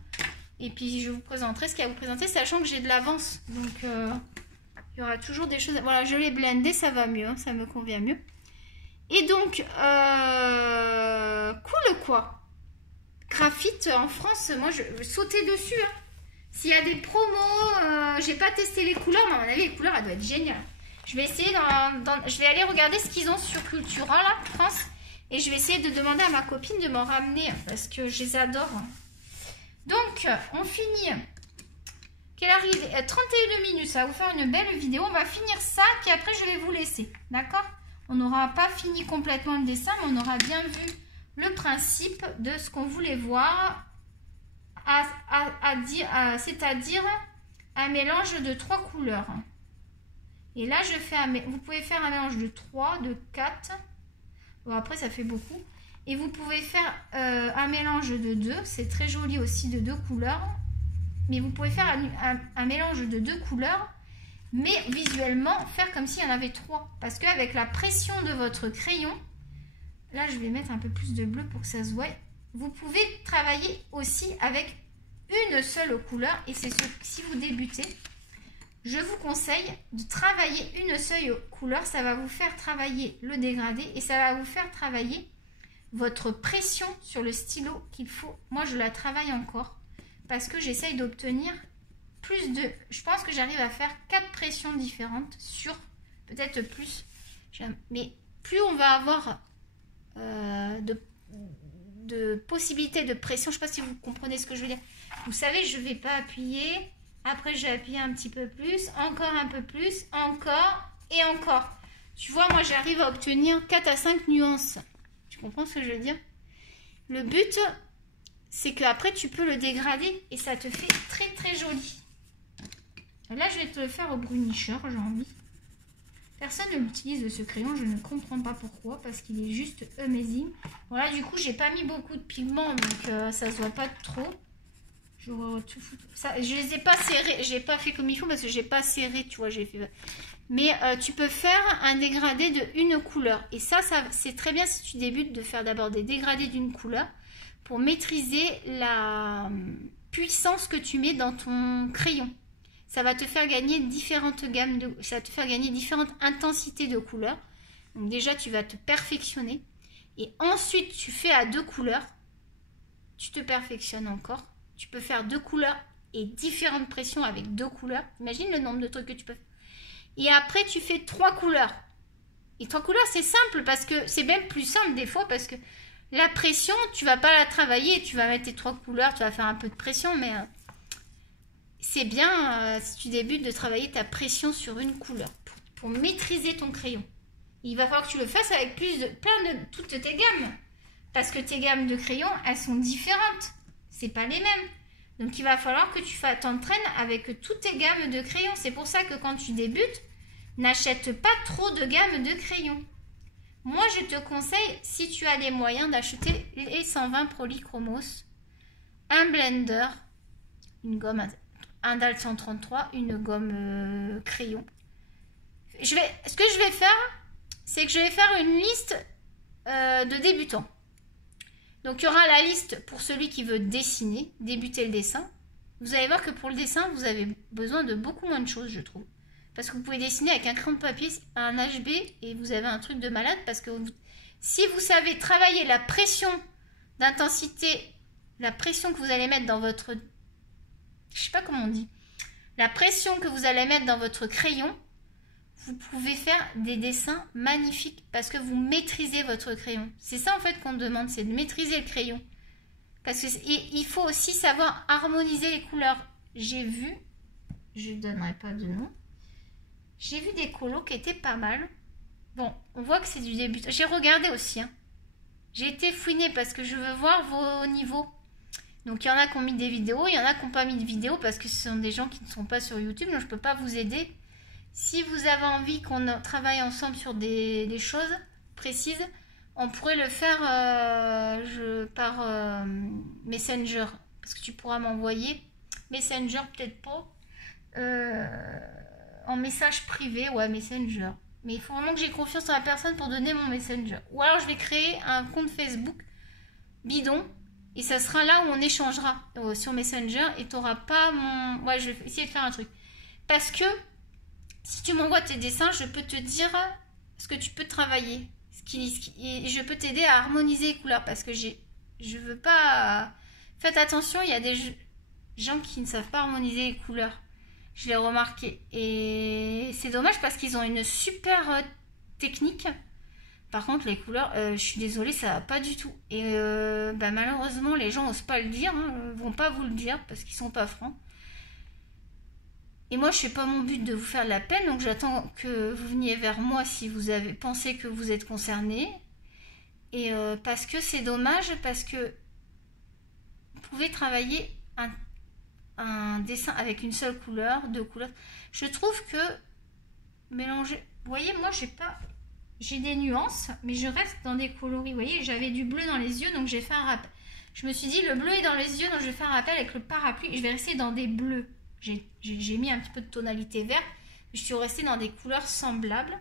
Et puis, je vous présenterai ce qu'il y a à vous présenter, sachant que j'ai de l'avance. Donc, il y aura toujours des choses... Voilà, je l'ai blendé, ça va mieux, hein, ça me convient mieux. Et donc, cool, quoi. Graphite, en France, moi, je vais sauter dessus, hein. S'il y a des promos, j'ai pas testé les couleurs, mais à mon avis, les couleurs, elles doivent être géniales. Je vais essayer, je vais aller regarder ce qu'ils ont sur Cultura, là, France. Et je vais essayer de demander à ma copine de m'en ramener, parce que je les adore. Donc, on finit. Quelle arrive 31 minutes, ça va vous faire une belle vidéo. On va finir ça, puis après, je vais vous laisser. D'accord? On n'aura pas fini complètement le dessin, mais on aura bien vu le principe de ce qu'on voulait voir. C'est-à-dire un mélange de 3 couleurs. Et là, je fais vous pouvez faire un mélange de 3, de 4. Bon, après, ça fait beaucoup. Et vous pouvez faire un mélange de 2. C'est très joli aussi, de 2 couleurs. Mais vous pouvez faire un mélange de 2 couleurs. Mais visuellement, faire comme s'il y en avait 3. Parce qu'avec la pression de votre crayon, là, je vais mettre un peu plus de bleu pour que ça se voie. Vous pouvez travailler aussi avec une seule couleur. Et c'est ce si vous débutez, je vous conseille de travailler une seule couleur. Ça va vous faire travailler le dégradé et ça va vous faire travailler votre pression sur le stylo qu'il faut. Moi, je la travaille encore parce que j'essaye d'obtenir plus de... Je pense que j'arrive à faire 4 pressions différentes sur peut-être plus. Mais plus on va avoir de possibilités de pression, je ne sais pas si vous comprenez ce que je veux dire. Vous savez, je ne vais pas appuyer, après j'ai appuyé un petit peu plus, encore un peu plus, encore et encore. Tu vois, moi j'arrive à obtenir 4 à 5 nuances. Tu comprends ce que je veux dire? Le but, c'est qu'après tu peux le dégrader et ça te fait très très joli. Là, je vais te le faire au brunicheur, j'ai envie. Personne ne l'utilise ce crayon, je ne comprends pas pourquoi, parce qu'il est juste amazing. Voilà, du coup, j'ai pas mis beaucoup de pigments, donc ça se voit pas trop. Je les ai pas serrés, j'ai pas fait comme il faut parce que j'ai pas serré, tu vois, j'ai fait. Mais tu peux faire un dégradé de une couleur. Et ça c'est très bien si tu débutes de faire d'abord des dégradés d'une couleur pour maîtriser la puissance que tu mets dans ton crayon. Ça va te faire gagner différentes gammes ça va te faire gagner différentes intensités de couleurs. Donc déjà, tu vas te perfectionner. Et ensuite, tu fais à 2 couleurs. Tu te perfectionnes encore. Tu peux faire 2 couleurs et différentes pressions avec 2 couleurs. Imagine le nombre de trucs que tu peux faire. Et après, tu fais 3 couleurs. Et 3 couleurs, c'est simple parce que c'est même plus simple des fois parce que la pression, tu vas pas la travailler. Tu vas mettre tes 3 couleurs, tu vas faire un peu de pression, mais... c'est bien si tu débutes de travailler ta pression sur une couleur pour maîtriser ton crayon. Il va falloir que tu le fasses avec plein de toutes tes gammes. Parce que tes gammes de crayons, elles sont différentes. C'est pas les mêmes. Donc il va falloir que tu t'entraînes avec toutes tes gammes de crayons. C'est pour ça que quand tu débutes, n'achète pas trop de gammes de crayons. Moi, je te conseille, si tu as les moyens, d'acheter les 120 Polychromos, un blender, une gomme, un DAL 133, une gomme crayon. Ce que je vais faire, c'est que je vais faire une liste de débutants. Donc, il y aura la liste pour celui qui veut dessiner, débuter le dessin. Vous allez voir que pour le dessin, vous avez besoin de beaucoup moins de choses, je trouve. Parce que vous pouvez dessiner avec un crayon de papier, un HB, et vous avez un truc de malade. Parce que si vous savez travailler la pression d'intensité, la pression que vous allez mettre dans votre... Je sais pas comment on dit. La pression que vous allez mettre dans votre crayon, vous pouvez faire des dessins magnifiques parce que vous maîtrisez votre crayon. C'est ça en fait qu'on demande, c'est de maîtriser le crayon. Parce que il faut aussi savoir harmoniser les couleurs. J'ai vu, je ne donnerai pas de nom, j'ai vu des colos qui étaient pas mal. Bon, on voit que c'est du début. J'ai regardé aussi. Hein. J'ai été fouinée parce que je veux voir vos niveaux. Donc il y en a qui ont mis des vidéos, il y en a qui n'ont pas mis de vidéos parce que ce sont des gens qui ne sont pas sur YouTube, donc je ne peux pas vous aider. Si vous avez envie qu'on travaille ensemble sur des choses précises, on pourrait le faire par Messenger. Parce que tu pourras m'envoyer Messenger, peut-être pas. En message privé, ouais, Messenger. Mais il faut vraiment que j'ai confiance en la personne pour donner mon Messenger. Ou alors je vais créer un compte Facebook bidon. Et ça sera là où on échangera sur Messenger. Et tu n'auras pas mon... Ouais, je vais essayer de faire un truc. Parce que si tu m'envoies tes dessins, je peux te dire ce que tu peux travailler. Et je peux t'aider à harmoniser les couleurs. Parce que je veux pas... Faites attention, il y a des gens qui ne savent pas harmoniser les couleurs. Je l'ai remarqué. Et c'est dommage parce qu'ils ont une super technique. Par contre, les couleurs, je suis désolée, ça va pas du tout. Et malheureusement, les gens n'osent pas le dire, hein, vont pas vous le dire parce qu'ils sont pas francs. Et moi, je sais pas mon but de vous faire de la peine, donc j'attends que vous veniez vers moi si vous avez pensé que vous êtes concerné. Et parce que c'est dommage, parce que vous pouvez travailler un dessin avec une seule couleur, deux couleurs. Je trouve que mélanger... Vous voyez, moi, j'ai des nuances, mais je reste dans des coloris. Vous voyez, j'avais du bleu dans les yeux, donc j'ai fait un rappel. Je me suis dit, le bleu est dans les yeux, donc je vais faire un rappel avec le parapluie. Je vais rester dans des bleus. J'ai mis un petit peu de tonalité verte. Je suis restée dans des couleurs semblables.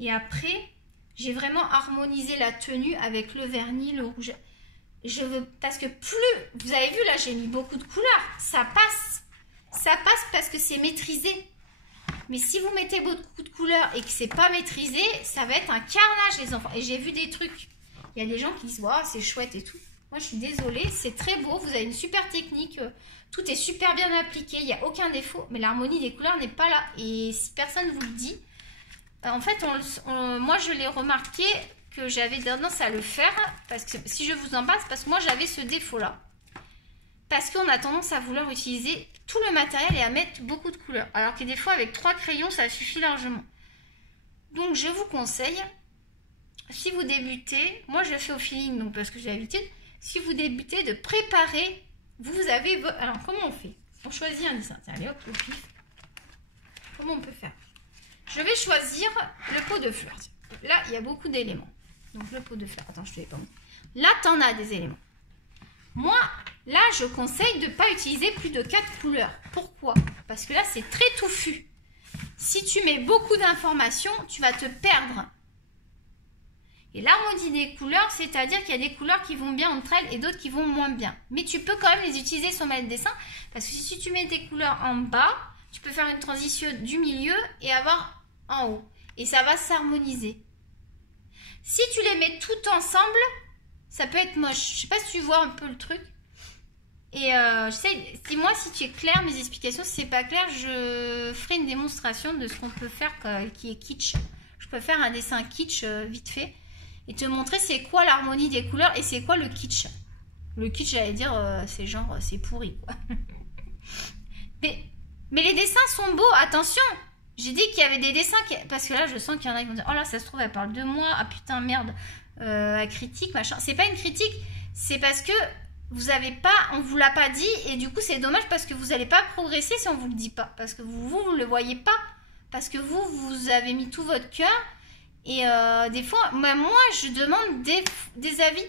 Et après, j'ai vraiment harmonisé la tenue avec le vernis, le rouge. Je veux, parce que plus, vous avez vu là, j'ai mis beaucoup de couleurs. Ça passe parce que c'est maîtrisé. Mais si vous mettez beaucoup de couleurs et que c'est pas maîtrisé, ça va être un carnage les enfants. Et j'ai vu des trucs. Il y a des gens qui disent waouh, c'est chouette et tout. Moi je suis désolée, c'est très beau, vous avez une super technique, tout est super bien appliqué, il n'y a aucun défaut, mais l'harmonie des couleurs n'est pas là. Et si personne vous le dit, en fait, moi je l'ai remarqué que j'avais tendance à le faire, parce que si je vous en passe, parce que moi j'avais ce défaut-là. Parce qu'on a tendance à vouloir utiliser tout le matériel et à mettre beaucoup de couleurs. Alors que des fois, avec 3 crayons, ça suffit largement. Donc, je vous conseille, si vous débutez, moi je le fais au feeling, donc parce que j'ai l'habitude, si vous débutez, de préparer, vous avez... Alors, comment on fait? On choisit un dessin. Tiens, allez hop, le pif. Comment on peut faire? Je vais choisir le pot de fleurs. Là, il y a beaucoup d'éléments. Donc, le pot de fleurs. Attends, je te l'ai pas montré. Là, tu en as des éléments. Moi, là, je conseille de ne pas utiliser plus de 4 couleurs. Pourquoi? Parce que là, c'est très touffu. Si tu mets beaucoup d'informations, tu vas te perdre. Et l'harmonie des couleurs, c'est-à-dire qu'il y a des couleurs qui vont bien entre elles et d'autres qui vont moins bien. Mais tu peux quand même les utiliser sur le dessin. Parce que si tu mets tes couleurs en bas, tu peux faire une transition du milieu et avoir en haut. Et ça va s'harmoniser. Si tu les mets toutes ensemble, ça peut être moche. Je sais pas si tu vois un peu le truc. Et dis-moi si tu es clair mes explications. Si c'est pas clair, je ferai une démonstration de ce qu'on peut faire qui est kitsch. Je peux faire un dessin kitsch vite fait et te montrer c'est quoi l'harmonie des couleurs et c'est quoi le kitsch. Le kitsch, j'allais dire, c'est genre, c'est pourri, quoi. mais les dessins sont beaux, attention. J'ai dit qu'il y avait des dessins parce que là, je sens qu'il y en a qui vont dire, oh là, ça se trouve, elle parle de moi. Ah putain, merde. Critique, machin. C'est pas une critique, c'est parce que vous avez pas, on vous l'a pas dit et du coup c'est dommage parce que vous n'allez pas progresser si on vous le dit pas, parce que vous le voyez pas, parce que vous avez mis tout votre cœur et des fois, moi je demande des avis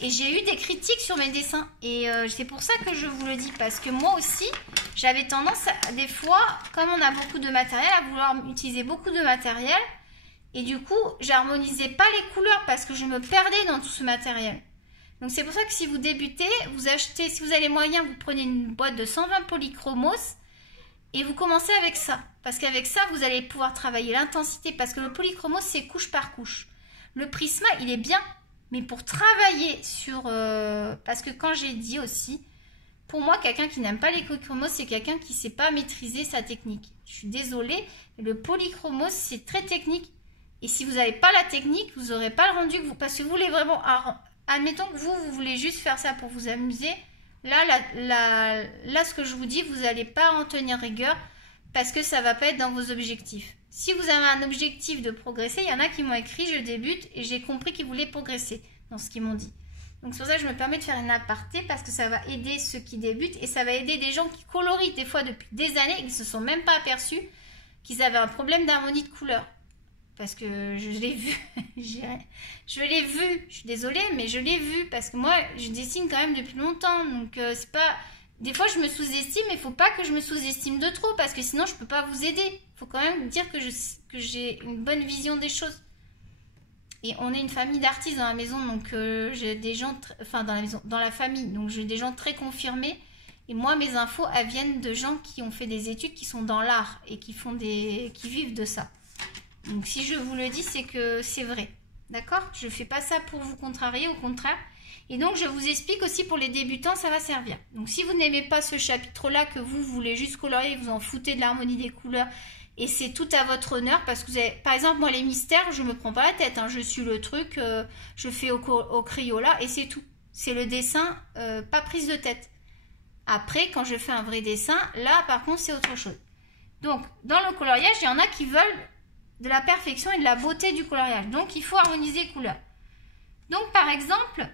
et j'ai eu des critiques sur mes dessins et c'est pour ça que je vous le dis, parce que moi aussi j'avais tendance des fois, comme on a beaucoup de matériel, à vouloir utiliser beaucoup de matériel. Et du coup, j'harmonisais pas les couleurs parce que je me perdais dans tout ce matériel. Donc c'est pour ça que si vous débutez, vous achetez, si vous avez les moyens, vous prenez une boîte de 120 polychromos Et vous commencez avec ça. Parce qu'avec ça, vous allez pouvoir travailler l'intensité. Parce que le polychromos, c'est couche par couche. Le prisma, il est bien. Mais pour travailler sur... parce que quand j'ai dit aussi, pour moi, quelqu'un qui n'aime pas les polychromos, c'est quelqu'un qui ne sait pas maîtriser sa technique. Je suis désolée, le polychromos, c'est très technique. Et si vous n'avez pas la technique, vous n'aurez pas le rendu que vous... Parce que vous voulez vraiment... Admettons que vous voulez juste faire ça pour vous amuser. Là, ce que je vous dis, vous n'allez pas en tenir rigueur parce que ça ne va pas être dans vos objectifs. Si vous avez un objectif de progresser, il y en a qui m'ont écrit « Je débute » et j'ai compris qu'ils voulaient progresser dans ce qu'ils m'ont dit. Donc c'est pour ça que je me permets de faire une aparté parce que ça va aider ceux qui débutent et ça va aider des gens qui colorient des fois depuis des années et qui ne se sont même pas aperçus qu'ils avaient un problème d'harmonie de couleur. Parce que je l'ai vu, je l'ai vu, je suis désolée, mais je l'ai vu parce que moi, je dessine quand même depuis longtemps. Donc, c'est pas... Des fois, je me sous-estime, mais il ne faut pas que je me sous-estime de trop parce que sinon, je ne peux pas vous aider. Il faut quand même dire que j'ai une bonne vision des choses. Et on est une famille d'artistes dans la maison, donc j'ai des gens... Enfin, dans la famille, donc j'ai des gens très confirmés. Et moi, mes infos, elles viennent de gens qui ont fait des études, qui sont dans l'art et qui vivent de ça. Donc si je vous le dis, c'est que c'est vrai. D'accord? Je ne fais pas ça pour vous contrarier, au contraire. Et donc je vous explique aussi pour les débutants, ça va servir. Donc si vous n'aimez pas ce chapitre-là, que vous voulez juste colorier, vous en foutez de l'harmonie des couleurs, et c'est tout à votre honneur, parce que vous avez... Par exemple, moi les mystères, je ne me prends pas la tête. Hein, je suis le truc, je fais au crayola, et c'est tout. C'est le dessin, pas prise de tête. Après, quand je fais un vrai dessin, là par contre c'est autre chose. Donc dans le coloriage, il y en a qui veulent de la perfection et de la beauté du coloriage. Donc, il faut harmoniser les couleurs. Donc, par exemple,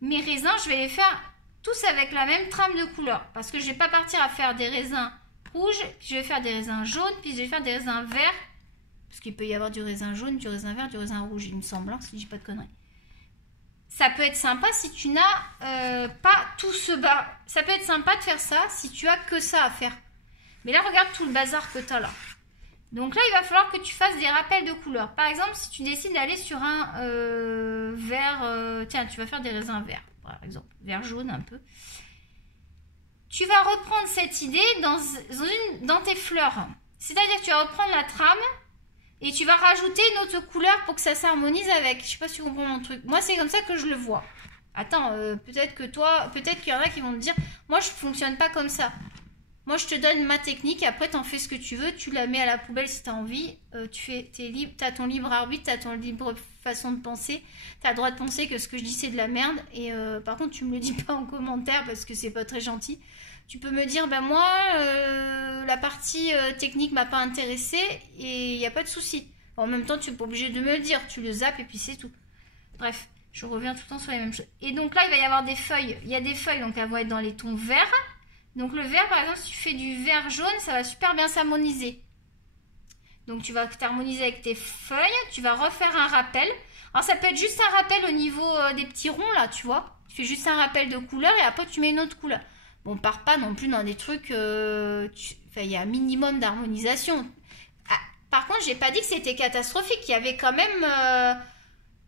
mes raisins, je vais les faire tous avec la même trame de couleurs. Parce que je ne vais pas partir à faire des raisins rouges, puis je vais faire des raisins jaunes, puis je vais faire des raisins verts. Parce qu'il peut y avoir du raisin jaune, du raisin vert, du raisin rouge, il me semble, hein, si je dis pas de conneries. Ça peut être sympa si tu n'as pas tout ce bas. Ça peut être sympa de faire ça si tu as que ça à faire. Mais là, regarde tout le bazar que tu as là. Donc là, il va falloir que tu fasses des rappels de couleurs. Par exemple, si tu décides d'aller sur un vert... tiens, tu vas faire des raisins verts, par exemple. Vert jaune un peu. Tu vas reprendre cette idée dans tes fleurs. C'est-à-dire que tu vas reprendre la trame et tu vas rajouter une autre couleur pour que ça s'harmonise avec. Je sais pas si tu comprends mon truc. Moi, c'est comme ça que je le vois. Attends, peut-être qu'il y en a qui vont te dire, moi, je fonctionne pas comme ça. Moi, je te donne ma technique, après, tu en fais ce que tu veux, tu la mets à la poubelle si tu as envie, tu as ton libre arbitre, tu as ton libre façon de penser, tu as le droit de penser que ce que je dis, c'est de la merde, et par contre, tu me le dis pas en commentaire parce que c'est pas très gentil. Tu peux me dire, ben moi, la partie technique m'a pas intéressée, et il n'y a pas de souci. En même temps, tu n'es pas obligé de me le dire, tu le zappes et puis c'est tout. Bref, je reviens tout le temps sur les mêmes choses. Et donc là, il va y avoir des feuilles, il y a des feuilles, donc elles vont être dans les tons verts. Donc le vert, par exemple, si tu fais du vert jaune, ça va super bien s'harmoniser. Donc tu vas t'harmoniser avec tes feuilles, tu vas refaire un rappel. Alors ça peut être juste un rappel au niveau des petits ronds là, tu vois. Tu fais juste un rappel de couleur et après tu mets une autre couleur. Bon, on part pas non plus dans des trucs... Enfin, il y a un minimum d'harmonisation. Ah, par contre, j'ai pas dit que c'était catastrophique. Il y avait quand même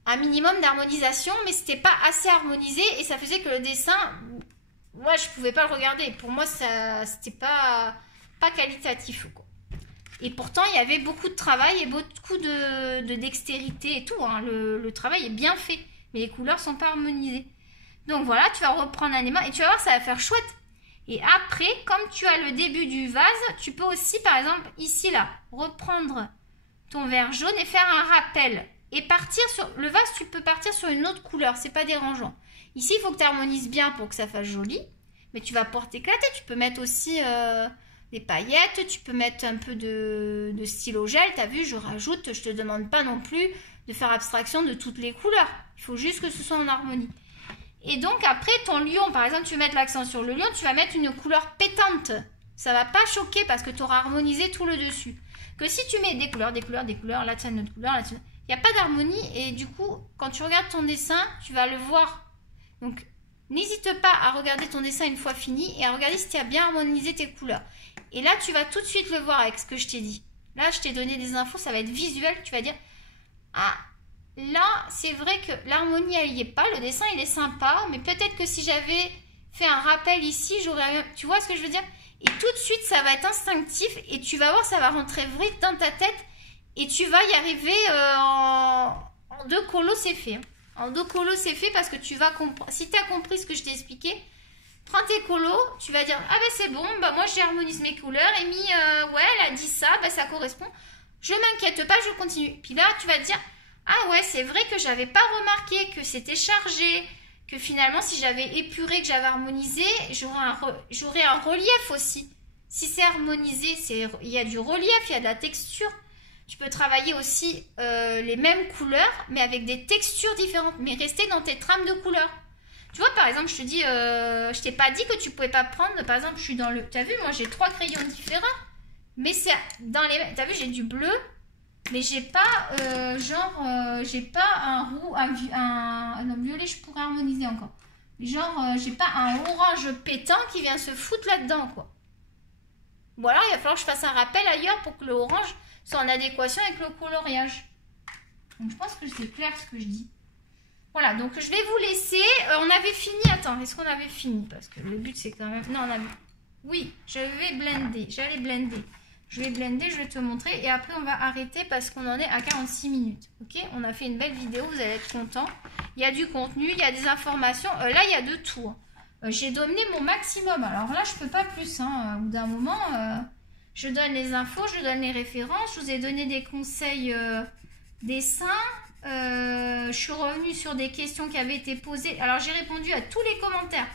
un minimum d'harmonisation, mais c'était pas assez harmonisé et ça faisait que le dessin... Moi, je pouvais pas le regarder. Pour moi, ça c'était pas qualitatif, quoi. Et pourtant, il y avait beaucoup de travail et beaucoup de dextérité et tout. Hein. Le travail est bien fait, mais les couleurs sont pas harmonisées. Donc voilà, tu vas reprendre un élément et tu vas voir, ça va faire chouette. Et après, comme tu as le début du vase, tu peux aussi, par exemple, ici, là, reprendre ton vert jaune et faire un rappel. Et partir sur... Le vase, tu peux partir sur une autre couleur, c'est pas dérangeant. Ici, il faut que tu harmonises bien pour que ça fasse joli. Mais tu vas pouvoir t'éclater. Tu peux mettre aussi des paillettes. Tu peux mettre un peu de stylo gel. Tu as vu, je rajoute. Je te demande pas non plus de faire abstraction de toutes les couleurs. Il faut juste que ce soit en harmonie. Et donc, après, ton lion, par exemple, tu veux mettre l'accent sur le lion. Tu vas mettre une couleur pétante. Ça va pas choquer parce que tu auras harmonisé tout le dessus. Que si tu mets des couleurs, là, tu as une autre couleur, là, il n'y a pas d'harmonie. Et du coup, quand tu regardes ton dessin, tu vas le voir. Donc, n'hésite pas à regarder ton dessin une fois fini et à regarder si tu as bien harmonisé tes couleurs. Et là, tu vas tout de suite le voir avec ce que je t'ai dit. Là, je t'ai donné des infos, ça va être visuel. Tu vas dire, ah, là, c'est vrai que l'harmonie, elle n'y est pas. Le dessin, il est sympa. Mais peut-être que si j'avais fait un rappel ici, j'aurais... Tu vois ce que je veux dire? Et tout de suite, ça va être instinctif et tu vas voir, ça va rentrer vrai dans ta tête et tu vas y arriver en 2 colos, c'est fait. Hein. En 2 colos, c'est fait parce que tu vas comprendre. Si tu as compris ce que je t'ai expliqué, prends tes colos, tu vas dire, ah ben c'est bon, bah moi j'harmonise mes couleurs, Amy, ouais, elle a dit ça, bah ça correspond. Je m'inquiète pas, je continue. Puis là, tu vas te dire, ah ouais, c'est vrai que j'avais pas remarqué que c'était chargé, que finalement, si j'avais épuré, que j'avais harmonisé, j'aurais un relief aussi. Si c'est harmonisé, il y a du relief, il y a de la texture. Tu peux travailler aussi les mêmes couleurs, mais avec des textures différentes, mais rester dans tes trames de couleurs. Tu vois, par exemple, je te dis, je t'ai pas dit que tu pouvais pas prendre, par exemple, je suis dans le... T'as vu, moi, j'ai 3 crayons différents, mais c'est dans les... T'as vu, j'ai du bleu, mais j'ai pas, j'ai pas un violet, je pourrais harmoniser encore. Genre, j'ai pas un orange pétant qui vient se foutre là-dedans, quoi. Bon, alors, il va falloir que je fasse un rappel ailleurs pour que le orange soit en adéquation avec le coloriage. Donc, je pense que c'est clair ce que je dis. Voilà, donc je vais vous laisser. On avait fini. Attends, est-ce qu'on avait fini? Parce que le but, c'est quand même... Non, on avait... Oui, je vais blender. J'allais blender. Je vais blender, je vais te montrer. Et après, on va arrêter parce qu'on en est à 46 minutes. Ok? On a fait une belle vidéo, vous allez être contents. Il y a du contenu, il y a des informations. Là, il y a de tout. J'ai donné mon maximum. Alors là, je peux pas plus. Hein. Au bout d'un moment, je donne les infos, je donne les références. Je vous ai donné des conseils dessins. Je suis revenue sur des questions qui avaient été posées. Alors, j'ai répondu à tous les commentaires.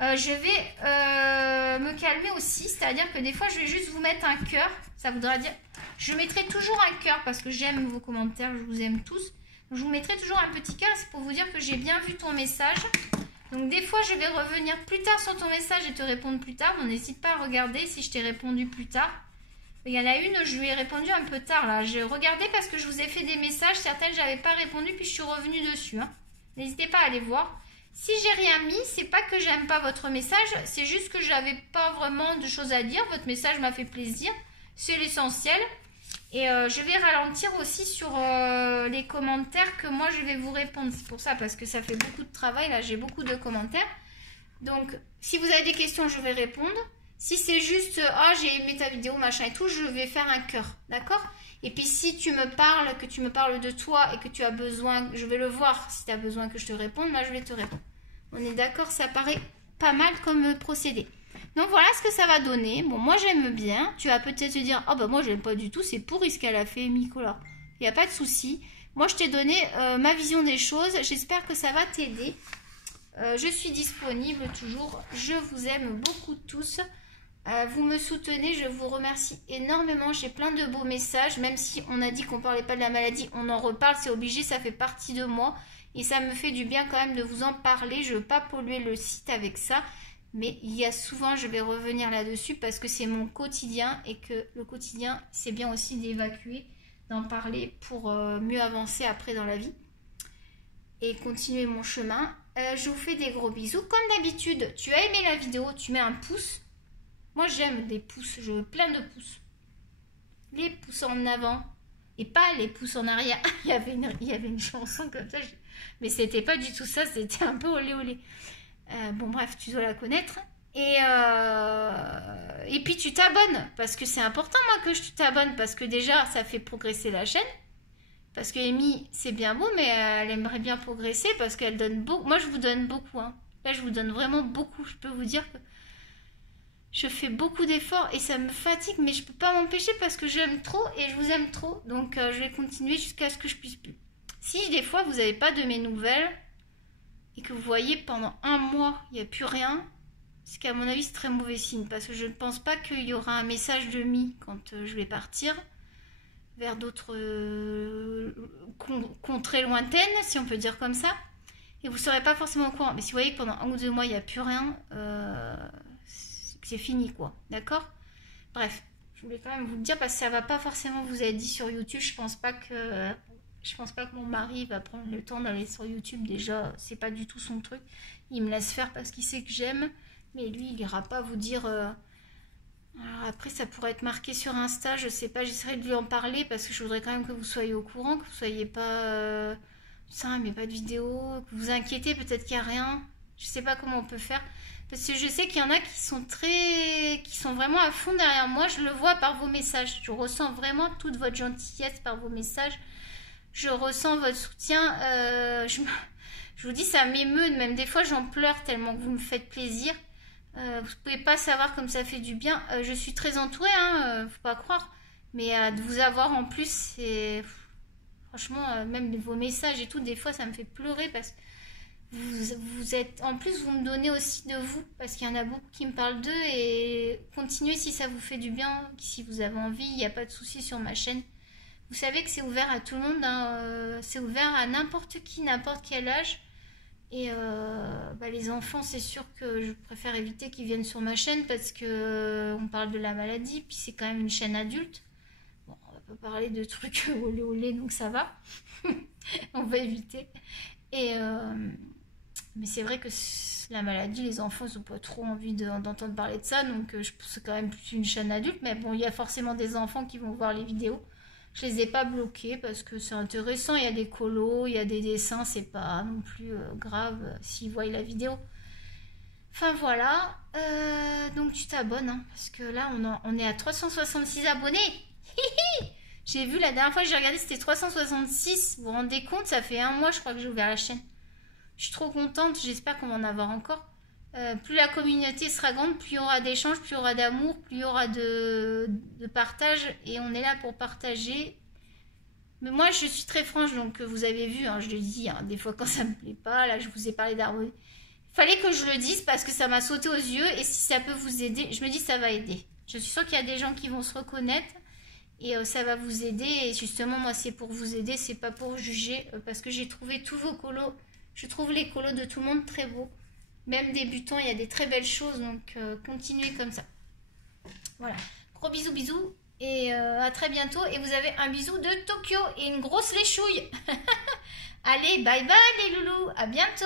Je vais me calmer aussi, c'est-à-dire que des fois je vais juste vous mettre un cœur, ça voudra dire, je mettrai toujours un cœur parce que j'aime vos commentaires, je vous aime tous, donc je vous mettrai toujours un petit cœur, c'est pour vous dire que j'ai bien vu ton message. Donc des fois je vais revenir plus tard sur ton message et te répondre plus tard, donc n'hésite pas à regarder si je t'ai répondu plus tard. Il y en a une, je lui ai répondu un peu tard là, j'ai regardé parce que je vous ai fait des messages, certaines j'avais pas répondu puis je suis revenue dessus, hein. N'hésitez pas à aller voir. Si j'ai rien mis, c'est pas que j'aime pas votre message, c'est juste que j'avais pas vraiment de choses à dire. Votre message m'a fait plaisir, c'est l'essentiel. Et je vais ralentir aussi sur les commentaires que moi je vais vous répondre. C'est pour ça, parce que ça fait beaucoup de travail, là j'ai beaucoup de commentaires. Donc, si vous avez des questions, je vais répondre. Si c'est juste, ah j'ai aimé ta vidéo, machin et tout, je vais faire un cœur, d'accord? Et puis si tu me parles, que tu me parles de toi et que tu as besoin, je vais le voir si tu as besoin que je te réponde, moi je vais te répondre. On est d'accord, ça paraît pas mal comme procédé. Donc voilà ce que ça va donner. Bon, moi j'aime bien. Tu vas peut-être te dire, ah bah moi j'aime pas du tout, c'est pourri ce qu'elle a fait, Nicolas. Il n'y a pas de souci. Moi je t'ai donné ma vision des choses. J'espère que ça va t'aider. Je suis disponible toujours. Je vous aime beaucoup tous. Vous me soutenez, je vous remercie énormément. J'ai plein de beaux messages, même si on a dit qu'on parlait pas de la maladie, on en reparle, c'est obligé, ça fait partie de moi. Et ça me fait du bien quand même de vous en parler. Je ne veux pas polluer le site avec ça. Mais il y a souvent, je vais revenir là-dessus parce que c'est mon quotidien. Et que le quotidien, c'est bien aussi d'évacuer, d'en parler pour mieux avancer après dans la vie. Et continuer mon chemin. Je vous fais des gros bisous. Comme d'habitude, tu as aimé la vidéo, tu mets un pouce. Moi, j'aime des pouces. Je veux plein de pouces. Les pouces en avant. Et pas les pouces en arrière. il y avait une chanson comme ça. Mais c'était pas du tout ça. C'était un peu olé olé. Bon, bref, tu dois la connaître. Et puis, tu t'abonnes. Parce que c'est important, moi, que je t'abonne. Parce que déjà, ça fait progresser la chaîne. Parce que Amy, c'est bien beau, mais elle aimerait bien progresser. Parce qu'elle donne beaucoup. Moi, je vous donne beaucoup. Hein. Là, je vous donne vraiment beaucoup. Je peux vous dire que je fais beaucoup d'efforts et ça me fatigue, mais je ne peux pas m'empêcher parce que j'aime trop et je vous aime trop. Donc, je vais continuer jusqu'à ce que je puisse plus. Si des fois, vous n'avez pas de mes nouvelles et que vous voyez pendant un mois, il n'y a plus rien, c'est qu'à mon avis, c'est très mauvais signe. Parce que je ne pense pas qu'il y aura un message de Mi quand je vais partir vers d'autres contrées lointaines, si on peut dire comme ça. Et vous ne serez pas forcément au courant. Mais si vous voyez que pendant 1 ou 2 mois, il n'y a plus rien... c'est fini quoi, d'accord? Bref, je voulais quand même vous le dire parce que ça va pas forcément vous être dit sur YouTube. Je pense pas que mon mari va prendre le temps d'aller sur YouTube. Déjà, c'est pas du tout son truc. Il me laisse faire parce qu'il sait que j'aime, mais lui, il ira pas vous dire. Alors après, ça pourrait être marqué sur Insta. Je sais pas. J'essaierai de lui en parler parce que je voudrais quand même que vous soyez au courant, que vous soyez pas ça, mais pas de vidéo, que vous inquiétez. Peut-être qu'il y a rien. Je sais pas comment on peut faire. Parce que je sais qu'il y en a qui sont vraiment à fond derrière moi. Je le vois par vos messages. Je ressens vraiment toute votre gentillesse par vos messages. Je ressens votre soutien. Je vous dis, ça m'émeut. Même des fois, j'en pleure tellement que vous me faites plaisir. Vous pouvez pas savoir comme ça fait du bien. Je suis très entourée, hein, faut pas croire. Mais de vous avoir en plus, c'est... Franchement, même vos messages et tout, des fois, ça me fait pleurer parce que vous êtes... En plus, vous me donnez aussi de vous, parce qu'il y en a beaucoup qui me parlent d'eux. Et continuez si ça vous fait du bien, si vous avez envie, il n'y a pas de souci sur ma chaîne. Vous savez que c'est ouvert à tout le monde, hein, c'est ouvert à n'importe qui, n'importe quel âge. Et les enfants, c'est sûr que je préfère éviter qu'ils viennent sur ma chaîne parce que on parle de la maladie, puis c'est quand même une chaîne adulte. Bon, on va pas parler de trucs olé olé, donc ça va. On va éviter. Mais c'est vrai que la maladie, les enfants n'ont pas trop envie d'entendre parler de ça, donc je pense que c'est quand même plus une chaîne adulte. Mais bon, il y a forcément des enfants qui vont voir les vidéos. Je les ai pas bloqués parce que c'est intéressant, il y a des colos, il y a des dessins, c'est pas non plus grave s'ils voient la vidéo. Enfin voilà, donc tu t'abonnes, hein, parce que là on est à 366 abonnés. J'ai vu la dernière fois que j'ai regardé, c'était 366, vous vous rendez compte, ça fait un mois je crois que j'ai ouvert la chaîne. Je suis trop contente, j'espère qu'on va en avoir encore. Plus la communauté sera grande, plus il y aura d'échanges, plus il y aura d'amour, plus il y aura de partage. Et on est là pour partager. Mais moi, je suis très franche, donc vous avez vu, hein, je le dis, hein, des fois quand ça me plaît pas. Là, je vous ai parlé d'harmonie. Il fallait que je le dise parce que ça m'a sauté aux yeux. Et si ça peut vous aider, je me dis ça va aider. Je suis sûre qu'il y a des gens qui vont se reconnaître. Et ça va vous aider. Et justement, moi, c'est pour vous aider, c'est pas pour juger. Parce que j'ai trouvé tous vos colos. Je trouve les colos de tout le monde très beaux. Même débutant, il y a des très belles choses, donc continuez comme ça. Voilà, gros bisous, bisous, et à très bientôt. Et vous avez un bisou de Tokyo et une grosse léchouille. Allez, bye bye les loulous, à bientôt.